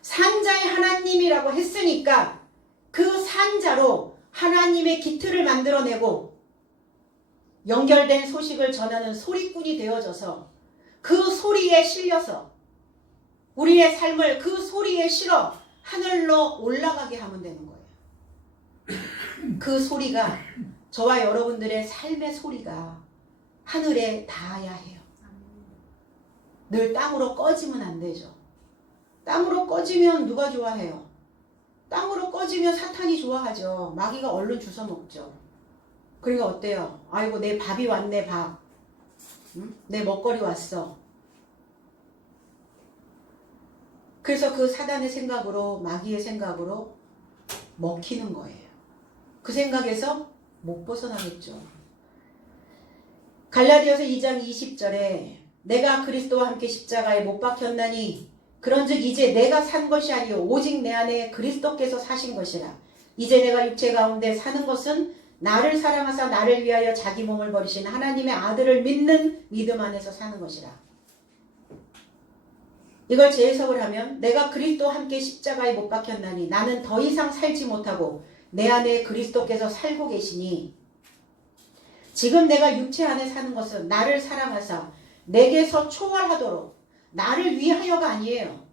산자의 하나님이라고 했으니까 그 산자로 하나님의 기틀을 만들어내고 연결된 소식을 전하는 소리꾼이 되어져서 그 소리에 실려서 우리의 삶을 그 소리에 실어 하늘로 올라가게 하면 되는 거예요. 그 소리가 저와 여러분들의 삶의 소리가 하늘에 닿아야 해요. 늘 땅으로 꺼지면 안 되죠. 땅으로 꺼지면 누가 좋아해요? 땅으로 꺼지면 사탄이 좋아하죠. 마귀가 얼른 주워 먹죠. 그러니까 어때요? 아이고 내 밥이 왔네 밥. 응? 내 먹거리 왔어. 그래서 그 사단의 생각으로 마귀의 생각으로 먹히는 거예요. 그 생각에서 못 벗어나겠죠. 갈라디아서 2장 20절에 내가 그리스도와 함께 십자가에 못 박혔나니 그런즉 이제 내가 산 것이 아니요 오직 내 안에 그리스도께서 사신 것이라. 이제 내가 육체 가운데 사는 것은 나를 사랑하사 나를 위하여 자기 몸을 버리신 하나님의 아들을 믿는 믿음 안에서 사는 것이라. 이걸 재해석을 하면 내가 그리스도와 함께 십자가에 못 박혔나니 나는 더 이상 살지 못하고 내 안에 그리스도께서 살고 계시니 지금 내가 육체 안에 사는 것은 나를 사랑하사 내게서 초월하도록 나를 위하여가 아니에요.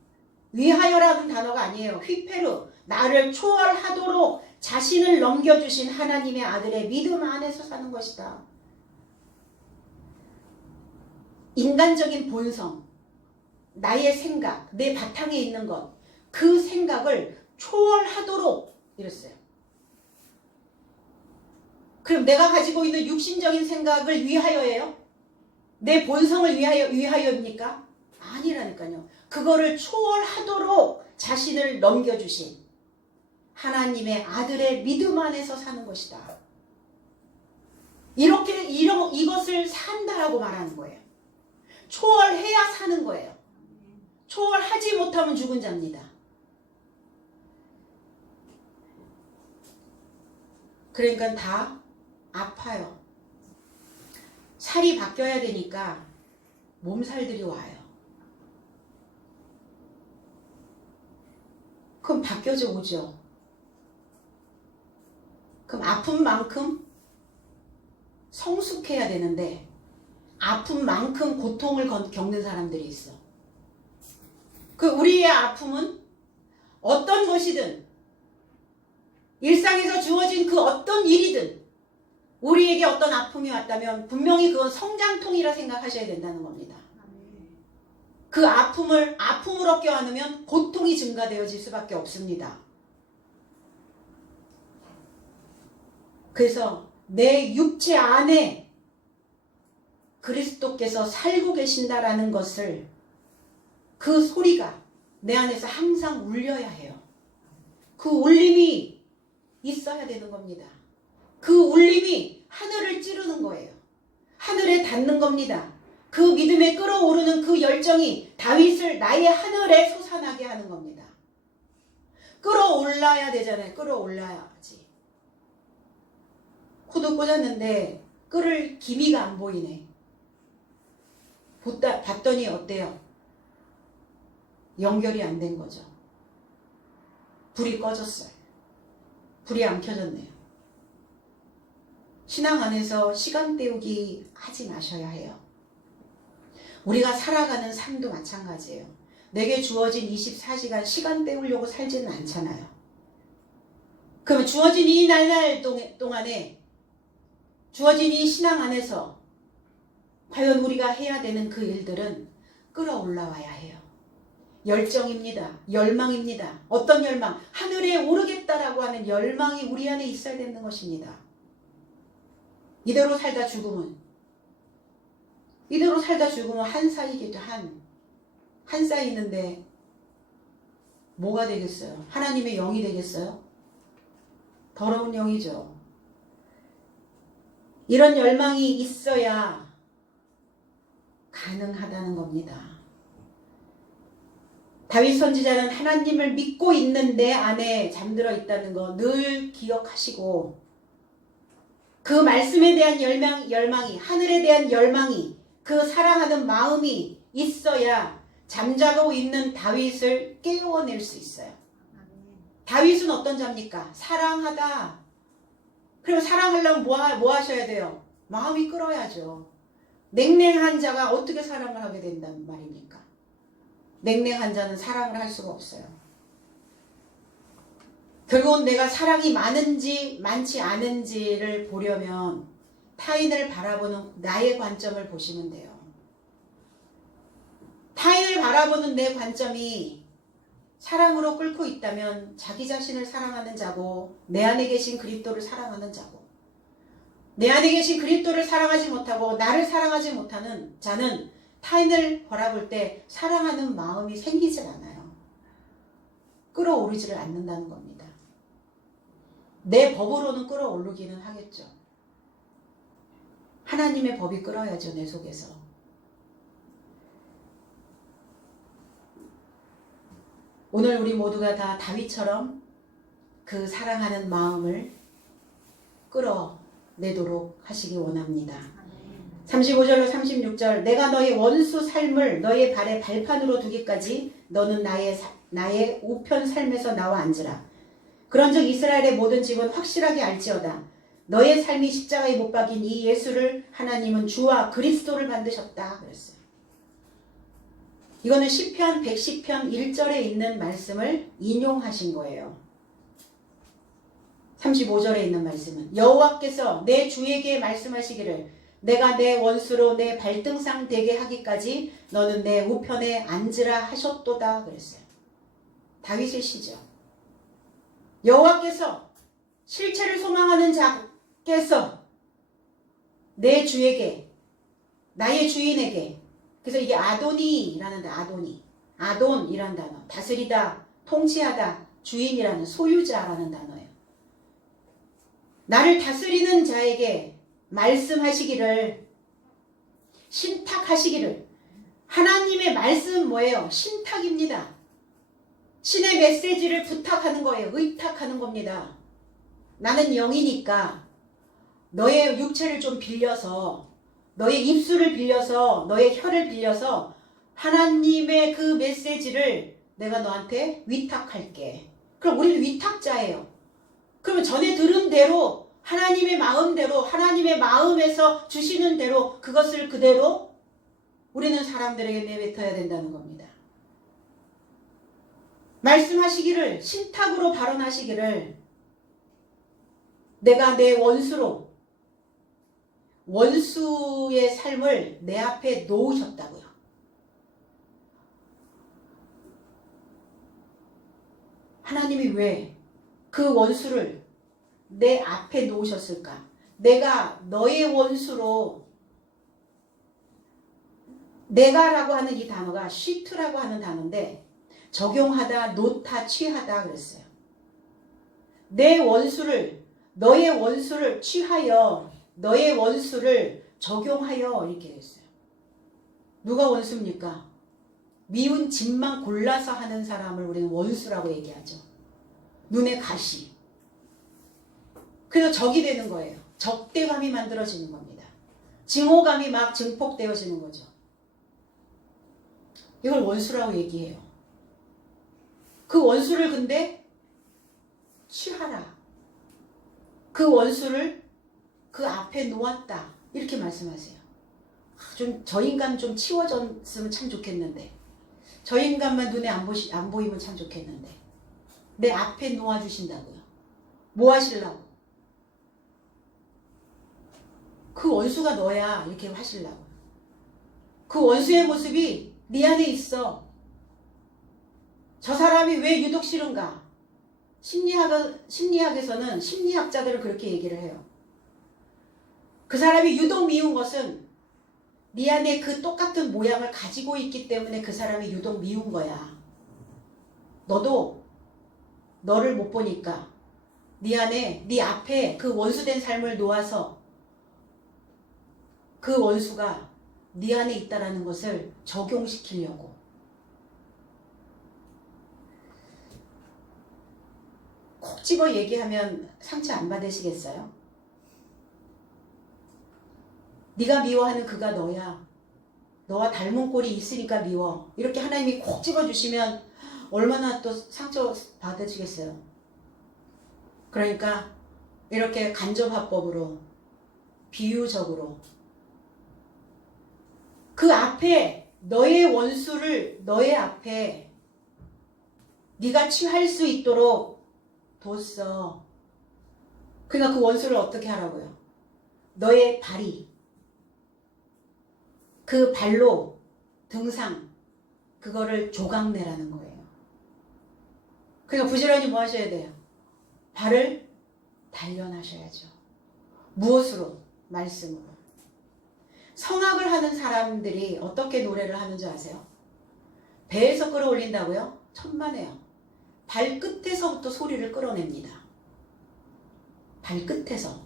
위하여라는 단어가 아니에요. 휘페르 나를 초월하도록 자신을 넘겨주신 하나님의 아들의 믿음 안에서 사는 것이다. 인간적인 본성, 나의 생각, 내 바탕에 있는 것, 그 생각을 초월하도록 이랬어요. 그럼 내가 가지고 있는 육신적인 생각을 위하여예요? 내 본성을 위하여입니까? 아니라니까요. 그거를 초월하도록 자신을 넘겨주신 하나님의 아들의 믿음 안에서 사는 것이다. 이것을 산다라고 말하는 거예요. 초월해야 사는 거예요. 초월하지 못하면 죽은 자입니다. 그러니까 다 아파요. 살이 바뀌어야 되니까 몸살들이 와요. 그럼 바뀌어져 오죠. 그럼 아픈 만큼 성숙해야 되는데 아픈 만큼 고통을 겪는 사람들이 있어. 그 우리의 아픔은 어떤 것이든 일상에서 주어진 그 어떤 일이든 우리에게 어떤 아픔이 왔다면 분명히 그건 성장통이라 생각하셔야 된다는 겁니다. 그 아픔을 아픔으로 껴안으면 고통이 증가되어질 수밖에 없습니다. 그래서 내 육체 안에 그리스도께서 살고 계신다라는 것을 그 소리가 내 안에서 항상 울려야 해요. 그 울림이 있어야 되는 겁니다. 그 울림이 하늘을 찌르는 거예요. 하늘에 닿는 겁니다. 그 믿음에 끌어오르는 그 열정이 다윗을 나의 하늘에 솟아나게 하는 겁니다. 끌어올라야 되잖아요. 끌어올라야지. 코도 꽂았는데 끌을 기미가 안 보이네. 봤더니 어때요? 연결이 안 된 거죠. 불이 꺼졌어요. 불이 안 켜졌네요. 신앙 안에서 시간 때우기 하지 마셔야 해요. 우리가 살아가는 삶도 마찬가지예요. 내게 주어진 24시간 시간 때우려고 살지는 않잖아요. 그러면 주어진 이 날날 동안에 주어진 이 신앙 안에서 과연 우리가 해야 되는 그 일들은 끌어올라와야 해요. 열정입니다. 열망입니다. 어떤 열망? 하늘에 오르겠다라고 하는 열망이 우리 안에 있어야 되는 것입니다. 이대로 살다 죽으면 한 쌓이기도 한 쌓이는데 뭐가 되겠어요? 하나님의 영이 되겠어요? 더러운 영이죠. 이런 열망이 있어야 가능하다는 겁니다. 다윗 선지자는 하나님을 믿고 있는 내 안에 잠들어 있다는 거 늘 기억하시고 그 말씀에 대한 열망이 하늘에 대한 열망이 그 사랑하는 마음이 있어야 잠자고 있는 다윗을 깨워낼 수 있어요. 다윗은 어떤 자입니까? 사랑하다. 그럼 사랑하려면 뭐 하셔야 돼요? 마음이 끓어야죠. 냉랭한 자가 어떻게 사랑을 하게 된단 말입니까? 냉랭한 자는 사랑을 할 수가 없어요. 결국은 내가 사랑이 많은지 많지 않은지를 보려면 타인을 바라보는 나의 관점을 보시면 돼요. 타인을 바라보는 내 관점이 사랑으로 끓고 있다면 자기 자신을 사랑하는 자고 내 안에 계신 그리스도를 사랑하는 자고, 내 안에 계신 그리스도를 사랑하지 못하고 나를 사랑하지 못하는 자는 타인을 바라볼 때 사랑하는 마음이 생기질 않아요. 끌어오르지를 않는다는 겁니다. 내 법으로는 끌어오르기는 하겠죠. 하나님의 법이 끌어야죠, 내 속에서. 오늘 우리 모두가 다 다윗처럼 그 사랑하는 마음을 끌어내도록 하시기 원합니다. 35절로 36절, 내가 너의 원수 삶을 너의 발의 발판으로 두기까지 너는 나의 우편 삶에서 나와 앉으라. 그런즉 이스라엘의 모든 집은 확실하게 알지어다. 너의 삶이 십자가에 못 박인 이 예수를 하나님은 주와 그리스도를 만드셨다 그랬어요. 이거는 시편 110편 1절에 있는 말씀을 인용하신 거예요. 35절에 있는 말씀은 여호와께서 내 주에게 말씀하시기를 내가 내 원수로 내 발등상 되게 하기까지 너는 내 우편에 앉으라 하셨도다 그랬어요. 다윗의 시죠. 여호와께서 실체를 소망하는 자께서 내 주에게, 나의 주인에게, 그래서 이게 아도니라는 단어, 아돈이라는 단어, 다스리다, 통치하다, 주인이라는 소유자라는 단어예요. 나를 다스리는 자에게 말씀하시기를, 신탁하시기를. 하나님의 말씀은 뭐예요? 신탁입니다. 신의 메시지를 부탁하는 거예요. 의탁하는 겁니다. 나는 영이니까 너의 육체를 좀 빌려서, 너의 입술을 빌려서, 너의 혀를 빌려서 하나님의 그 메시지를 내가 너한테 위탁할게. 그럼 우리는 위탁자예요. 그러면 전에 들은 대로 하나님의 마음대로, 하나님의 마음에서 주시는 대로 그것을 그대로 우리는 사람들에게 내뱉어야 된다는 겁니다. 말씀하시기를, 신탁으로 발언하시기를 내가 내 원수로, 원수의 삶을 내 앞에 놓으셨다고요. 하나님이 왜 그 원수를 내 앞에 놓으셨을까? 내가 너의 원수로, 내가라고 하는 이 단어가 쉬트라고 하는 단어인데 적용하다, 놓다, 취하다 그랬어요. 내 원수를, 너의 원수를 취하여, 너의 원수를 적용하여 이렇게 했어요. 누가 원수입니까? 미운 짓만 골라서 하는 사람을 우리는 원수라고 얘기하죠. 눈에 가시. 그래서 적이 되는 거예요. 적대감이 만들어지는 겁니다. 증오감이 막 증폭되어지는 거죠. 이걸 원수라고 얘기해요. 그 원수를 근데 취하라. 그 원수를 그 앞에 놓았다. 이렇게 말씀하세요. 저 인간 좀 치워졌으면 참 좋겠는데, 저 인간만 눈에 안 보이면 참 좋겠는데, 내 앞에 놓아주신다고요. 뭐 하시려고? 그 원수가 너야 이렇게 하시려고. 그 원수의 모습이 네 안에 있어. 저 사람이 왜 유독 싫은가? 심리학에서는 심리학자들은 그렇게 얘기를 해요. 그 사람이 유독 미운 것은 네 안에 그 똑같은 모양을 가지고 있기 때문에 그 사람이 유독 미운 거야. 너도 너를 못 보니까 네 안에, 네 앞에 그 원수된 삶을 놓아서 그 원수가 네 안에 있다라는 것을 적용시키려고. 콕 집어 얘기하면 상처 안 받으시겠어요? 네가 미워하는 그가 너야. 너와 닮은 꼴이 있으니까 미워. 이렇게 하나님이 콕 집어주시면 얼마나 또 상처 받으시겠어요? 그러니까 이렇게 간접화법으로, 비유적으로 그 앞에 너의 원수를 너의 앞에 네가 취할 수 있도록 뒀어. 그러니까 그 원수를 어떻게 하라고요? 너의 발이 그 발로 등상 그거를 조각내라는 거예요. 그러니까 부지런히 뭐 하셔야 돼요? 발을 단련하셔야죠. 무엇으로? 말씀으로. 성악을 하는 사람들이 어떻게 노래를 하는지 아세요? 배에서 끌어올린다고요? 천만에요. 발끝에서부터 소리를 끌어냅니다. 발끝에서.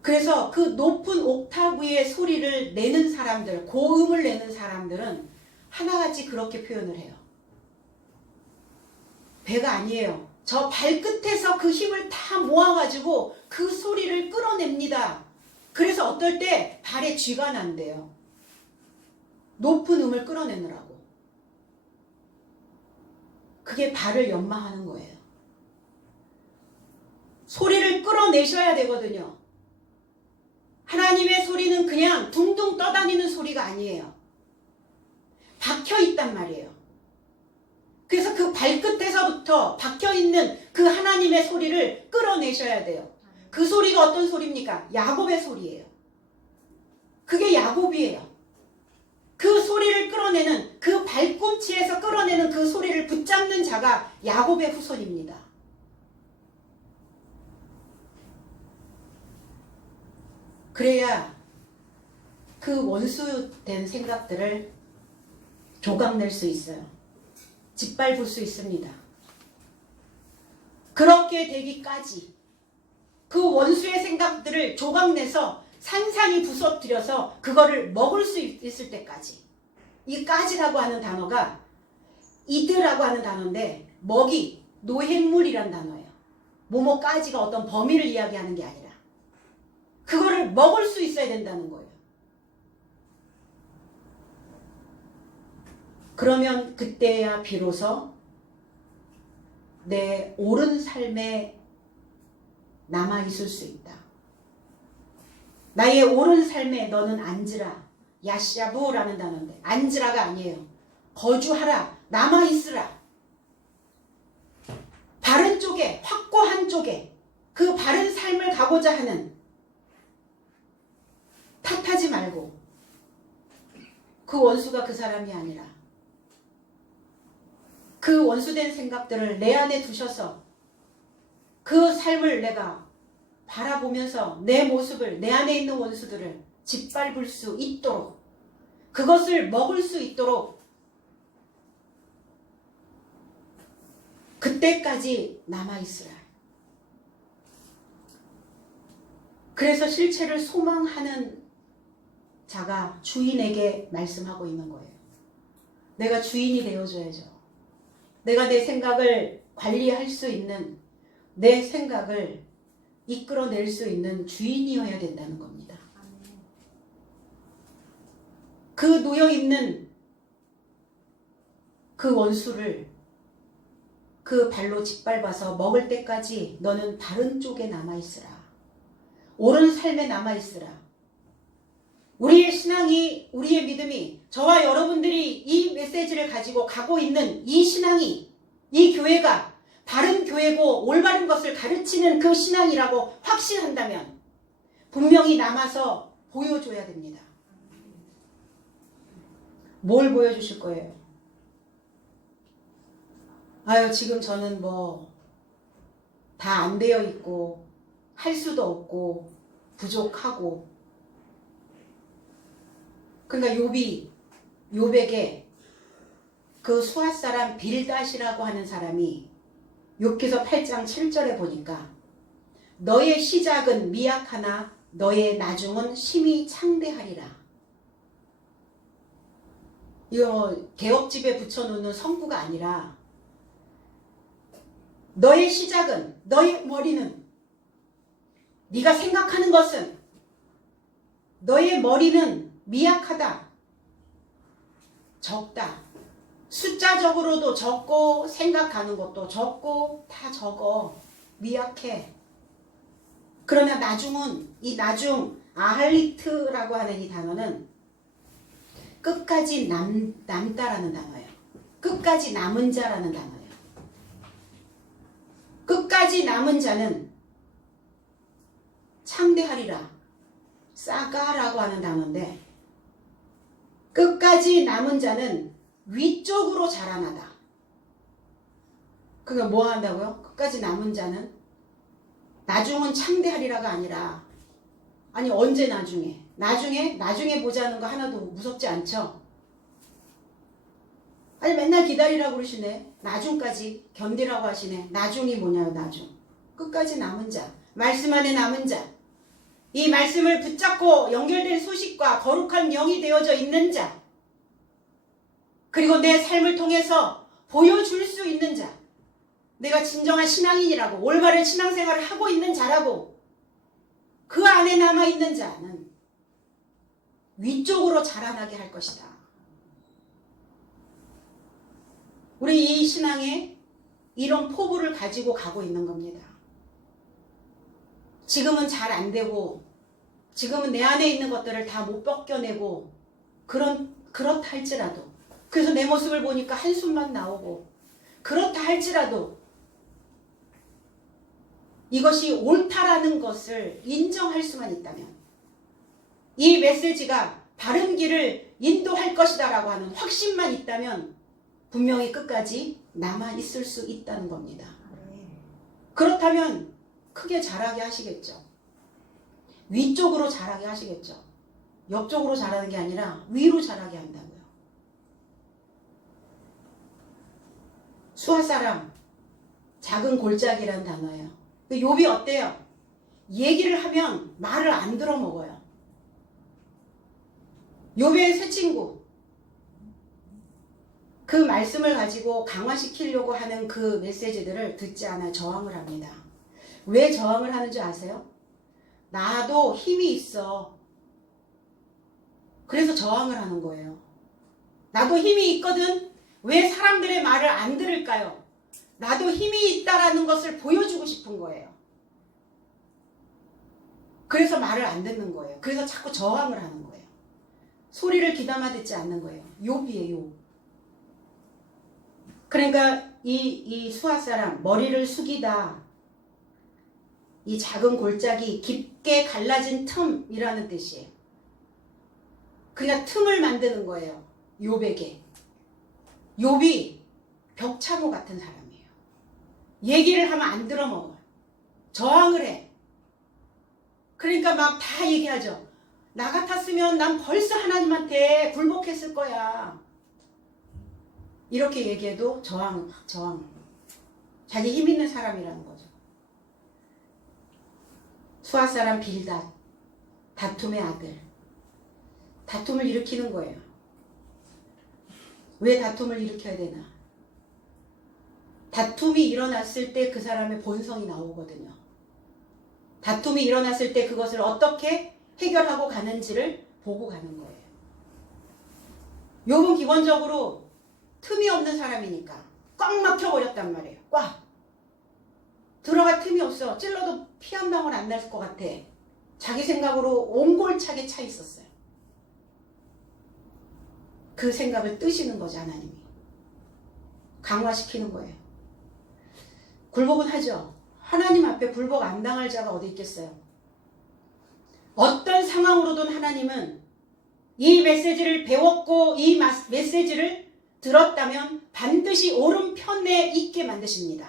그래서 그 높은 옥타브의 소리를 내는 사람들, 고음을 내는 사람들은 하나같이 그렇게 표현을 해요. 배가 아니에요. 저 발끝에서 그 힘을 다 모아가지고 그 소리를 끌어냅니다. 그래서 어떨 때 발에 쥐가 난대요. 높은 음을 끌어내느라고. 그게 발을 연마하는 거예요. 소리를 끌어내셔야 되거든요. 하나님의 소리는 그냥 둥둥 떠다니는 소리가 아니에요. 박혀있단 말이에요. 그래서 그 발끝에서부터 박혀있는 그 하나님의 소리를 끌어내셔야 돼요. 그 소리가 어떤 소리입니까? 야곱의 소리예요. 그게 야곱이에요. 그 소리를 끌어내는, 그 발꿈치에서 끌어내는 그 소리를 붙잡는 자가 야곱의 후손입니다. 그래야 그 원수된 생각들을 조각낼 수 있어요. 짓밟을 수 있습니다. 그렇게 되기까지 그 원수의 생각들을 조각내서 산산이 부서뜨려서 그거를 먹을 수 있을 때까지. 이 까지라고 하는 단어가 이드라고 하는 단어인데 먹이, 노획물이란 단어예요. 뭐뭐까지가 어떤 범위를 이야기하는 게 아니라 그거를 먹을 수 있어야 된다는 거예요. 그러면 그때야 비로소 내 옳은 삶에 남아있을 수 있다. 나의 옳은 삶에 너는 앉으라. 야샤부라는 단어인데 앉으라가 아니에요. 거주하라. 남아있으라. 바른 쪽에, 확고한 쪽에 그 바른 삶을 가고자 하는, 탓하지 말고 그 원수가 그 사람이 아니라 그 원수된 생각들을 내 안에 두셔서 그 삶을 내가 바라보면서 내 모습을, 내 안에 있는 원수들을 짓밟을 수 있도록, 그것을 먹을 수 있도록 그때까지 남아있으라. 그래서 실체를 소망하는 자가 주인에게 말씀하고 있는 거예요. 내가 주인이 되어줘야죠. 내가 내 생각을 관리할 수 있는, 내 생각을 이끌어낼 수 있는 주인이어야 된다는 겁니다. 그 놓여있는 그 원수를 그 발로 짓밟아서 먹을 때까지 너는 바른 쪽에 남아있으라. 옳은 삶에 남아있으라. 우리의 신앙이, 우리의 믿음이, 저와 여러분들이 이 메시지를 가지고 가고 있는 이 신앙이, 이 교회가 바른 교회고 올바른 것을 가르치는 그 신앙이라고 확신한다면 분명히 남아서 보여줘야 됩니다. 뭘 보여주실 거예요? 아유, 지금 저는 뭐 다 안 되어 있고 할 수도 없고 부족하고. 그러니까 욥에게 그 수앗 사람 빌닷이라고 하는 사람이 욥기서 8장 7절에 보니까 너의 시작은 미약하나 너의 나중은 심히 창대하리라. 이거 개업집에 붙여놓는 성구가 아니라 너의 시작은, 너의 머리는, 네가 생각하는 것은, 너의 머리는 미약하다, 적다. 숫자적으로도 적고 생각하는 것도 적고 다 적어. 미약해. 그러나 나중은, 이 나중, 아할리트라고 하는 이 단어는 끝까지 남다라는 단어예요. 끝까지 남은 자라는 단어예요. 끝까지 남은 자는 창대하리라. 싸가라고 하는 단어인데, 끝까지 남은 자는 위쪽으로 자라나다. 그러니까 뭐 한다고요? 끝까지 남은 자는 나중은 창대하리라가 아니라, 아니 언제 나중에? 나중에 보자는 거 하나도 무섭지 않죠? 아니 맨날 기다리라고 그러시네. 나중까지 견디라고 하시네. 나중이 뭐냐요? 나중. 끝까지 남은 자. 말씀 안에 남은 자. 이 말씀을 붙잡고 연결된 소식과 거룩한 영이 되어져 있는 자. 그리고 내 삶을 통해서 보여줄 수 있는 자. 내가 진정한 신앙인이라고, 올바른 신앙생활을 하고 있는 자라고, 그 안에 남아있는 자는 위쪽으로 자라나게 할 것이다. 우리 이 신앙에 이런 포부를 가지고 가고 있는 겁니다. 지금은 잘 안 되고, 지금은 내 안에 있는 것들을 다 못 벗겨내고, 그렇다 할지라도, 그래서 내 모습을 보니까 한숨만 나오고, 그렇다 할지라도 이것이 옳다라는 것을 인정할 수만 있다면, 이 메시지가 바른 길을 인도할 것이다 라고 하는 확신만 있다면 분명히 끝까지 남아있을 수 있다는 겁니다. 그렇다면 크게 자라게 하시겠죠. 위쪽으로 자라게 하시겠죠. 옆쪽으로 자라는 게 아니라 위로 자라게 한다고요. 수아사람, 작은 골짜기라는 단어예요. 욥이 어때요? 얘기를 하면 말을 안 들어먹어요. 욥의 새 친구, 그 말씀을 가지고 강화시키려고 하는 그 메시지들을 듣지 않아 저항을 합니다. 왜 저항을 하는지 아세요? 나도 힘이 있어. 그래서 저항을 하는 거예요. 나도 힘이 있거든. 왜 사람들의 말을 안 들을까요? 나도 힘이 있다라는 것을 보여주고 싶은 거예요. 그래서 말을 안 듣는 거예요. 그래서 자꾸 저항을 하는 거예요. 소리를 귀담아 듣지 않는 거예요. 욥이에요, 욥. 그러니까 이 수아사람, 머리를 숙이다. 이 작은 골짜기, 깊게 갈라진 틈이라는 뜻이에요. 그러니까 틈을 만드는 거예요. 욥에게. 욥이 벽창호 같은 사람이에요. 얘기를 하면 안 들어먹어요. 저항을 해. 그러니까 막 다 얘기하죠. 나 같았으면 난 벌써 하나님한테 굴복했을 거야. 이렇게 얘기해도 저항. 자기 힘 있는 사람이라는 거죠. 수아사람 빌닷, 다툼의 아들. 다툼을 일으키는 거예요. 왜 다툼을 일으켜야 되나? 다툼이 일어났을 때 그 사람의 본성이 나오거든요. 다툼이 일어났을 때 그것을 어떻게 해결하고 가는지를 보고 가는 거예요. 욥은 기본적으로 틈이 없는 사람이니까 꽉 막혀버렸단 말이에요. 꽉. 들어갈 틈이 없어. 찔러도 피 한 방울 안 날 것 같아. 자기 생각으로 옹골차게 차 있었어요. 그 생각을 뜨시는 거죠, 하나님이. 강화시키는 거예요. 굴복은 하죠. 하나님 앞에 굴복 안 당할 자가 어디 있겠어요. 어떤 상황으로든 하나님은 이 메시지를 배웠고 이 메시지를 들었다면 반드시 옳은 편에 있게 만드십니다.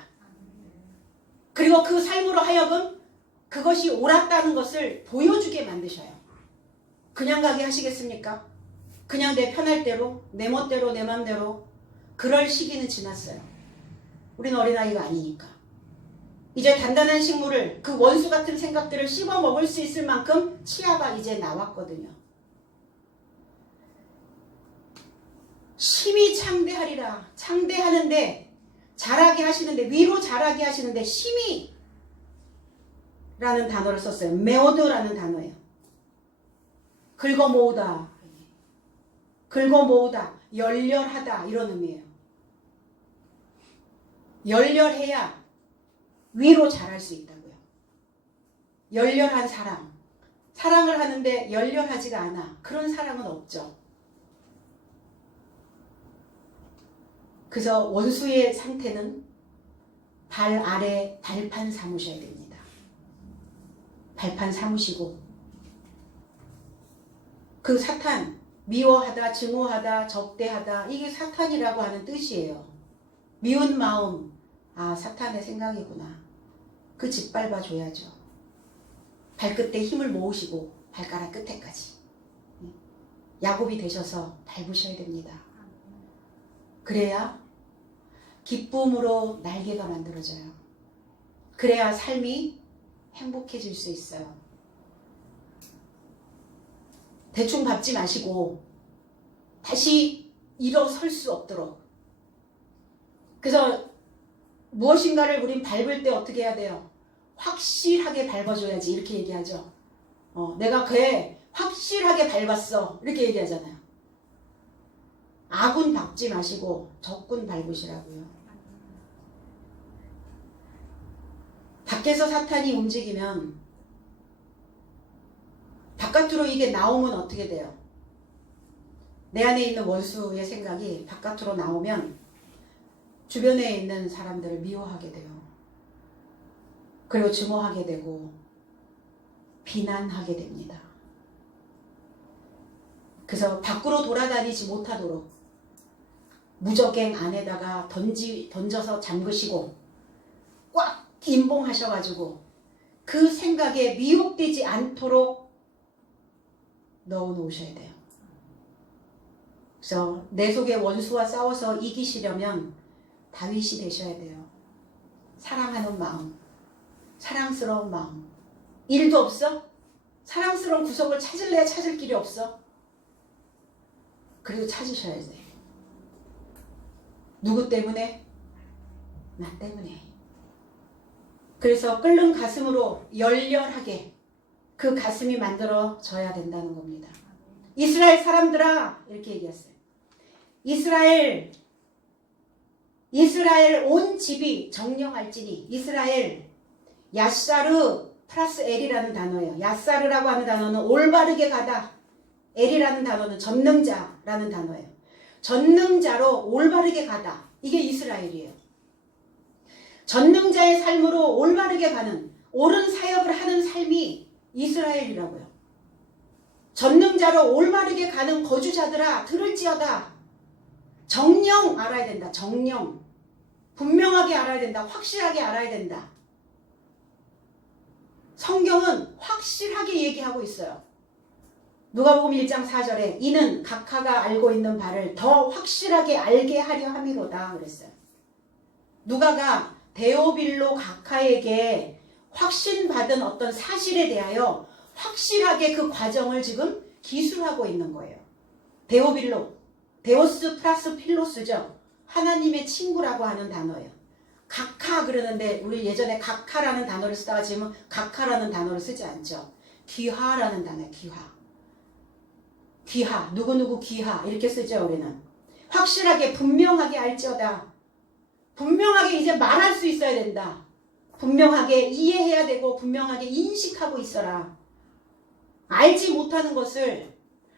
그리고 그 삶으로 하여금 그것이 옳았다는 것을 보여주게 만드셔요. 그냥 가게 하시겠습니까? 그냥 내 편할 대로, 내 멋대로, 내 맘대로. 그럴 시기는 지났어요. 우린 어린아이가 아니니까. 이제 단단한 식물을, 그 원수 같은 생각들을 씹어 먹을 수 있을 만큼 치아가 이제 나왔거든요. 심히 창대하리라. 창대하는데, 자라게 하시는데, 위로 자라게 하시는데 심히 라는 단어를 썼어요. 메오드라는 단어예요. 긁어모으다, 긁어모으다, 열렬하다 이런 의미예요. 열렬해야 위로 자랄 수 있다고요. 열렬한 사랑. 사랑을 하는데 열렬하지가 않아. 그런 사랑은 없죠. 그래서 원수의 상태는 발 아래 발판 삼으셔야 됩니다. 발판 삼으시고 그 사탄 미워하다, 증오하다, 적대하다 이게 사탄이라고 하는 뜻이에요. 미운 마음, 아 사탄의 생각이구나. 그 짓밟아 줘야죠. 발끝에 힘을 모으시고 발가락 끝에까지 야곱이 되셔서 밟으셔야 됩니다. 그래야 기쁨으로 날개가 만들어져요. 그래야 삶이 행복해질 수 있어요. 대충 밟지 마시고 다시 일어설 수 없도록. 그래서 무엇인가를 우린 밟을 때 어떻게 해야 돼요? 확실하게 밟아줘야지 이렇게 얘기하죠. 내가 그에 확실하게 밟았어 이렇게 얘기하잖아요. 아군 밟지 마시고 적군 밟으시라고요. 밖에서 사탄이 움직이면 바깥으로 이게 나오면 어떻게 돼요? 내 안에 있는 원수의 생각이 바깥으로 나오면 주변에 있는 사람들을 미워하게 돼요. 그리고 증오하게 되고 비난하게 됩니다. 그래서 밖으로 돌아다니지 못하도록 무적행 안에다가 던져서 잠그시고 꽉 임봉하셔가지고 그 생각에 미혹되지 않도록 넣어놓으셔야 돼요. 그래서 내 속의 원수와 싸워서 이기시려면 다윗이 되셔야 돼요. 사랑하는 마음, 사랑스러운 마음. 일도 없어? 사랑스러운 구석을 찾을래야 찾을 길이 없어? 그래도 찾으셔야 돼. 누구 때문에? 나 때문에. 그래서 끓는 가슴으로 열렬하게 그 가슴이 만들어져야 된다는 겁니다. 이스라엘 사람들아 이렇게 얘기했어요. 이스라엘 온 집이 정령할지니. 이스라엘 야사르 플러스 엘이라는 단어예요. 야사르라고 하는 단어는 올바르게 가다. 엘이라는 단어는 전능자라는 단어예요. 전능자로 올바르게 가다. 이게 이스라엘이에요. 전능자의 삶으로 올바르게 가는 옳은 사역을 하는 삶이 이스라엘이라고요. 전능자로 올바르게 가는 거주자들아 들을지어다. 정령 알아야 된다. 정령. 분명하게 알아야 된다. 확실하게 알아야 된다. 성경은 확실하게 얘기하고 있어요. 누가복음 1장 4절에 이는 각하가 알고 있는 바를 더 확실하게 알게 하려 함이로다 그랬어요. 누가가 데오빌로 각하에게 확신받은 어떤 사실에 대하여 확실하게 그 과정을 지금 기술하고 있는 거예요. 데오빌로, 데오스 플러스 필로스죠. 하나님의 친구라고 하는 단어예요. 각하 그러는데 우리 예전에 각하라는 단어를 쓰다가 지금은 각하라는 단어를 쓰지 않죠. 귀하라는 단어예요. 귀하, 누구누구 귀하 이렇게 쓰죠. 우리는 확실하게 분명하게 알지어다. 분명하게 이제 말할 수 있어야 된다. 분명하게 이해해야 되고 분명하게 인식하고 있어라. 알지 못하는 것을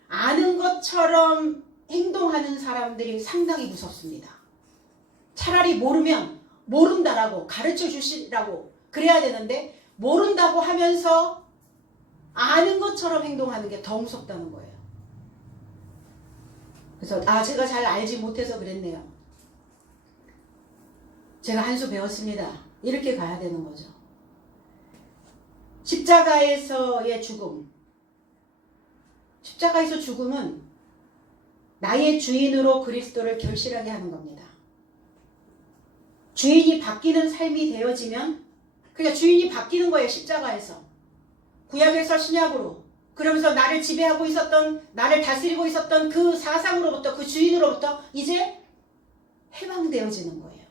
아는 것처럼 행동하는 사람들이 상당히 무섭습니다. 차라리 모르면 모른다라고 가르쳐 주시라고 그래야 되는데 모른다고 하면서 아는 것처럼 행동하는 게 더 무섭다는 거예요. 그래서 제가 잘 알지 못해서 그랬네요. 제가 한 수 배웠습니다. 이렇게 가야 되는 거죠. 십자가에서의 죽음. 십자가에서 죽음은 나의 주인으로 그리스도를 결실하게 하는 겁니다. 주인이 바뀌는 삶이 되어지면 그러니까 주인이 바뀌는 거예요. 십자가에서. 구약에서 신약으로. 그러면서 나를 지배하고 있었던 나를 다스리고 있었던 그 사상으로부터 그 주인으로부터 이제 해방되어지는 거예요.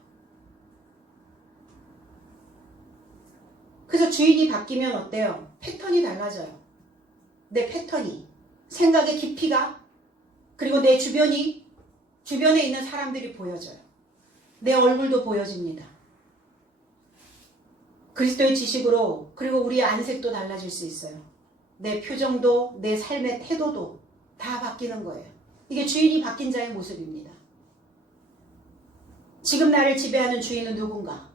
그래서 주인이 바뀌면 어때요? 패턴이 달라져요. 내 패턴이 생각의 깊이가 그리고 내 주변에 있는 사람들이 보여져요. 내 얼굴도 보여집니다. 그리스도의 지식으로 그리고 우리의 안색도 달라질 수 있어요. 내 표정도 내 삶의 태도도 다 바뀌는 거예요. 이게 주인이 바뀐 자의 모습입니다. 지금 나를 지배하는 주인은 누군가?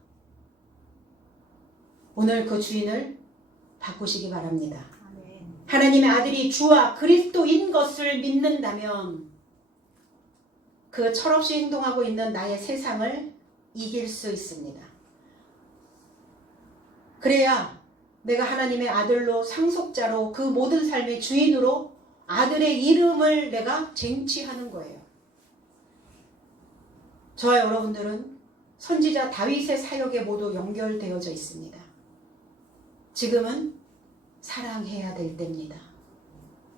오늘 그 주인을 바꾸시기 바랍니다. 아멘. 하나님의 아들이 주와 그리스도인 것을 믿는다면 그 철없이 행동하고 있는 나의 세상을 이길 수 있습니다. 그래야 내가 하나님의 아들로 상속자로 그 모든 삶의 주인으로 아들의 이름을 내가 쟁취하는 거예요. 저와 여러분들은 선지자 다윗의 사역에 모두 연결되어져 있습니다. 지금은 사랑해야 될 때입니다.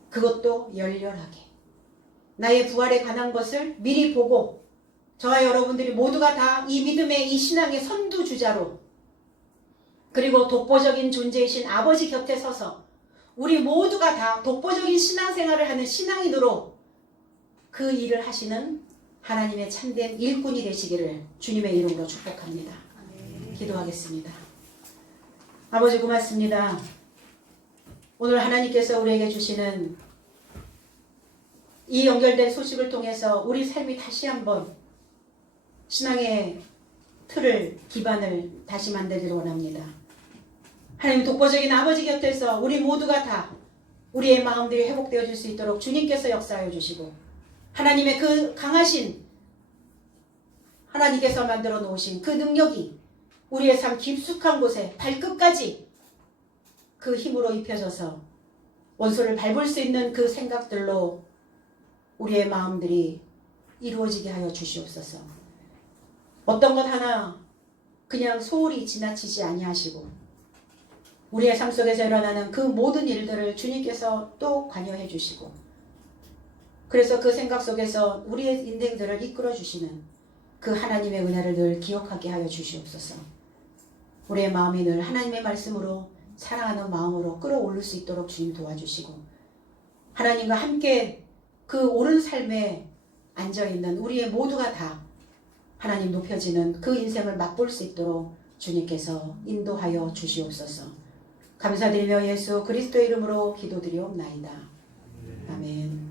그것도 열렬하게. 나의 부활에 관한 것을 미리 보고 저와 여러분들이 모두가 다 이 믿음의 이 신앙의 선두주자로 그리고 독보적인 존재이신 아버지 곁에 서서 우리 모두가 다 독보적인 신앙생활을 하는 신앙인으로 그 일을 하시는 하나님의 참된 일꾼이 되시기를 주님의 이름으로 축복합니다. 기도하겠습니다. 아버지 고맙습니다. 오늘 하나님께서 우리에게 주시는 이 연결된 소식을 통해서 우리 삶이 다시 한번 신앙의 틀을, 기반을 다시 만들기를 원합니다. 하나님 독보적인 아버지 곁에서 우리 모두가 다 우리의 마음들이 회복되어질 수 있도록 주님께서 역사하여 주시고 하나님의 그 강하신 하나님께서 만들어 놓으신 그 능력이 우리의 삶 깊숙한 곳에 발끝까지 그 힘으로 입혀져서 원수를 밟을 수 있는 그 생각들로 우리의 마음들이 이루어지게 하여 주시옵소서. 어떤 것 하나 그냥 소홀히 지나치지 아니하시고 우리의 삶 속에서 일어나는 그 모든 일들을 주님께서 또 관여해 주시고 그래서 그 생각 속에서 우리의 인생들을 이끌어 주시는 그 하나님의 은혜를 늘 기억하게 하여 주시옵소서. 우리의 마음이 늘 하나님의 말씀으로 사랑하는 마음으로 끌어올릴 수 있도록 주님 도와주시고 하나님과 함께 그 옳은 삶에 앉아있는 우리의 모두가 다 하나님 높여지는 그 인생을 맛볼 수 있도록 주님께서 인도하여 주시옵소서. 감사드리며 예수 그리스도의 이름으로 기도드리옵나이다. 아멘.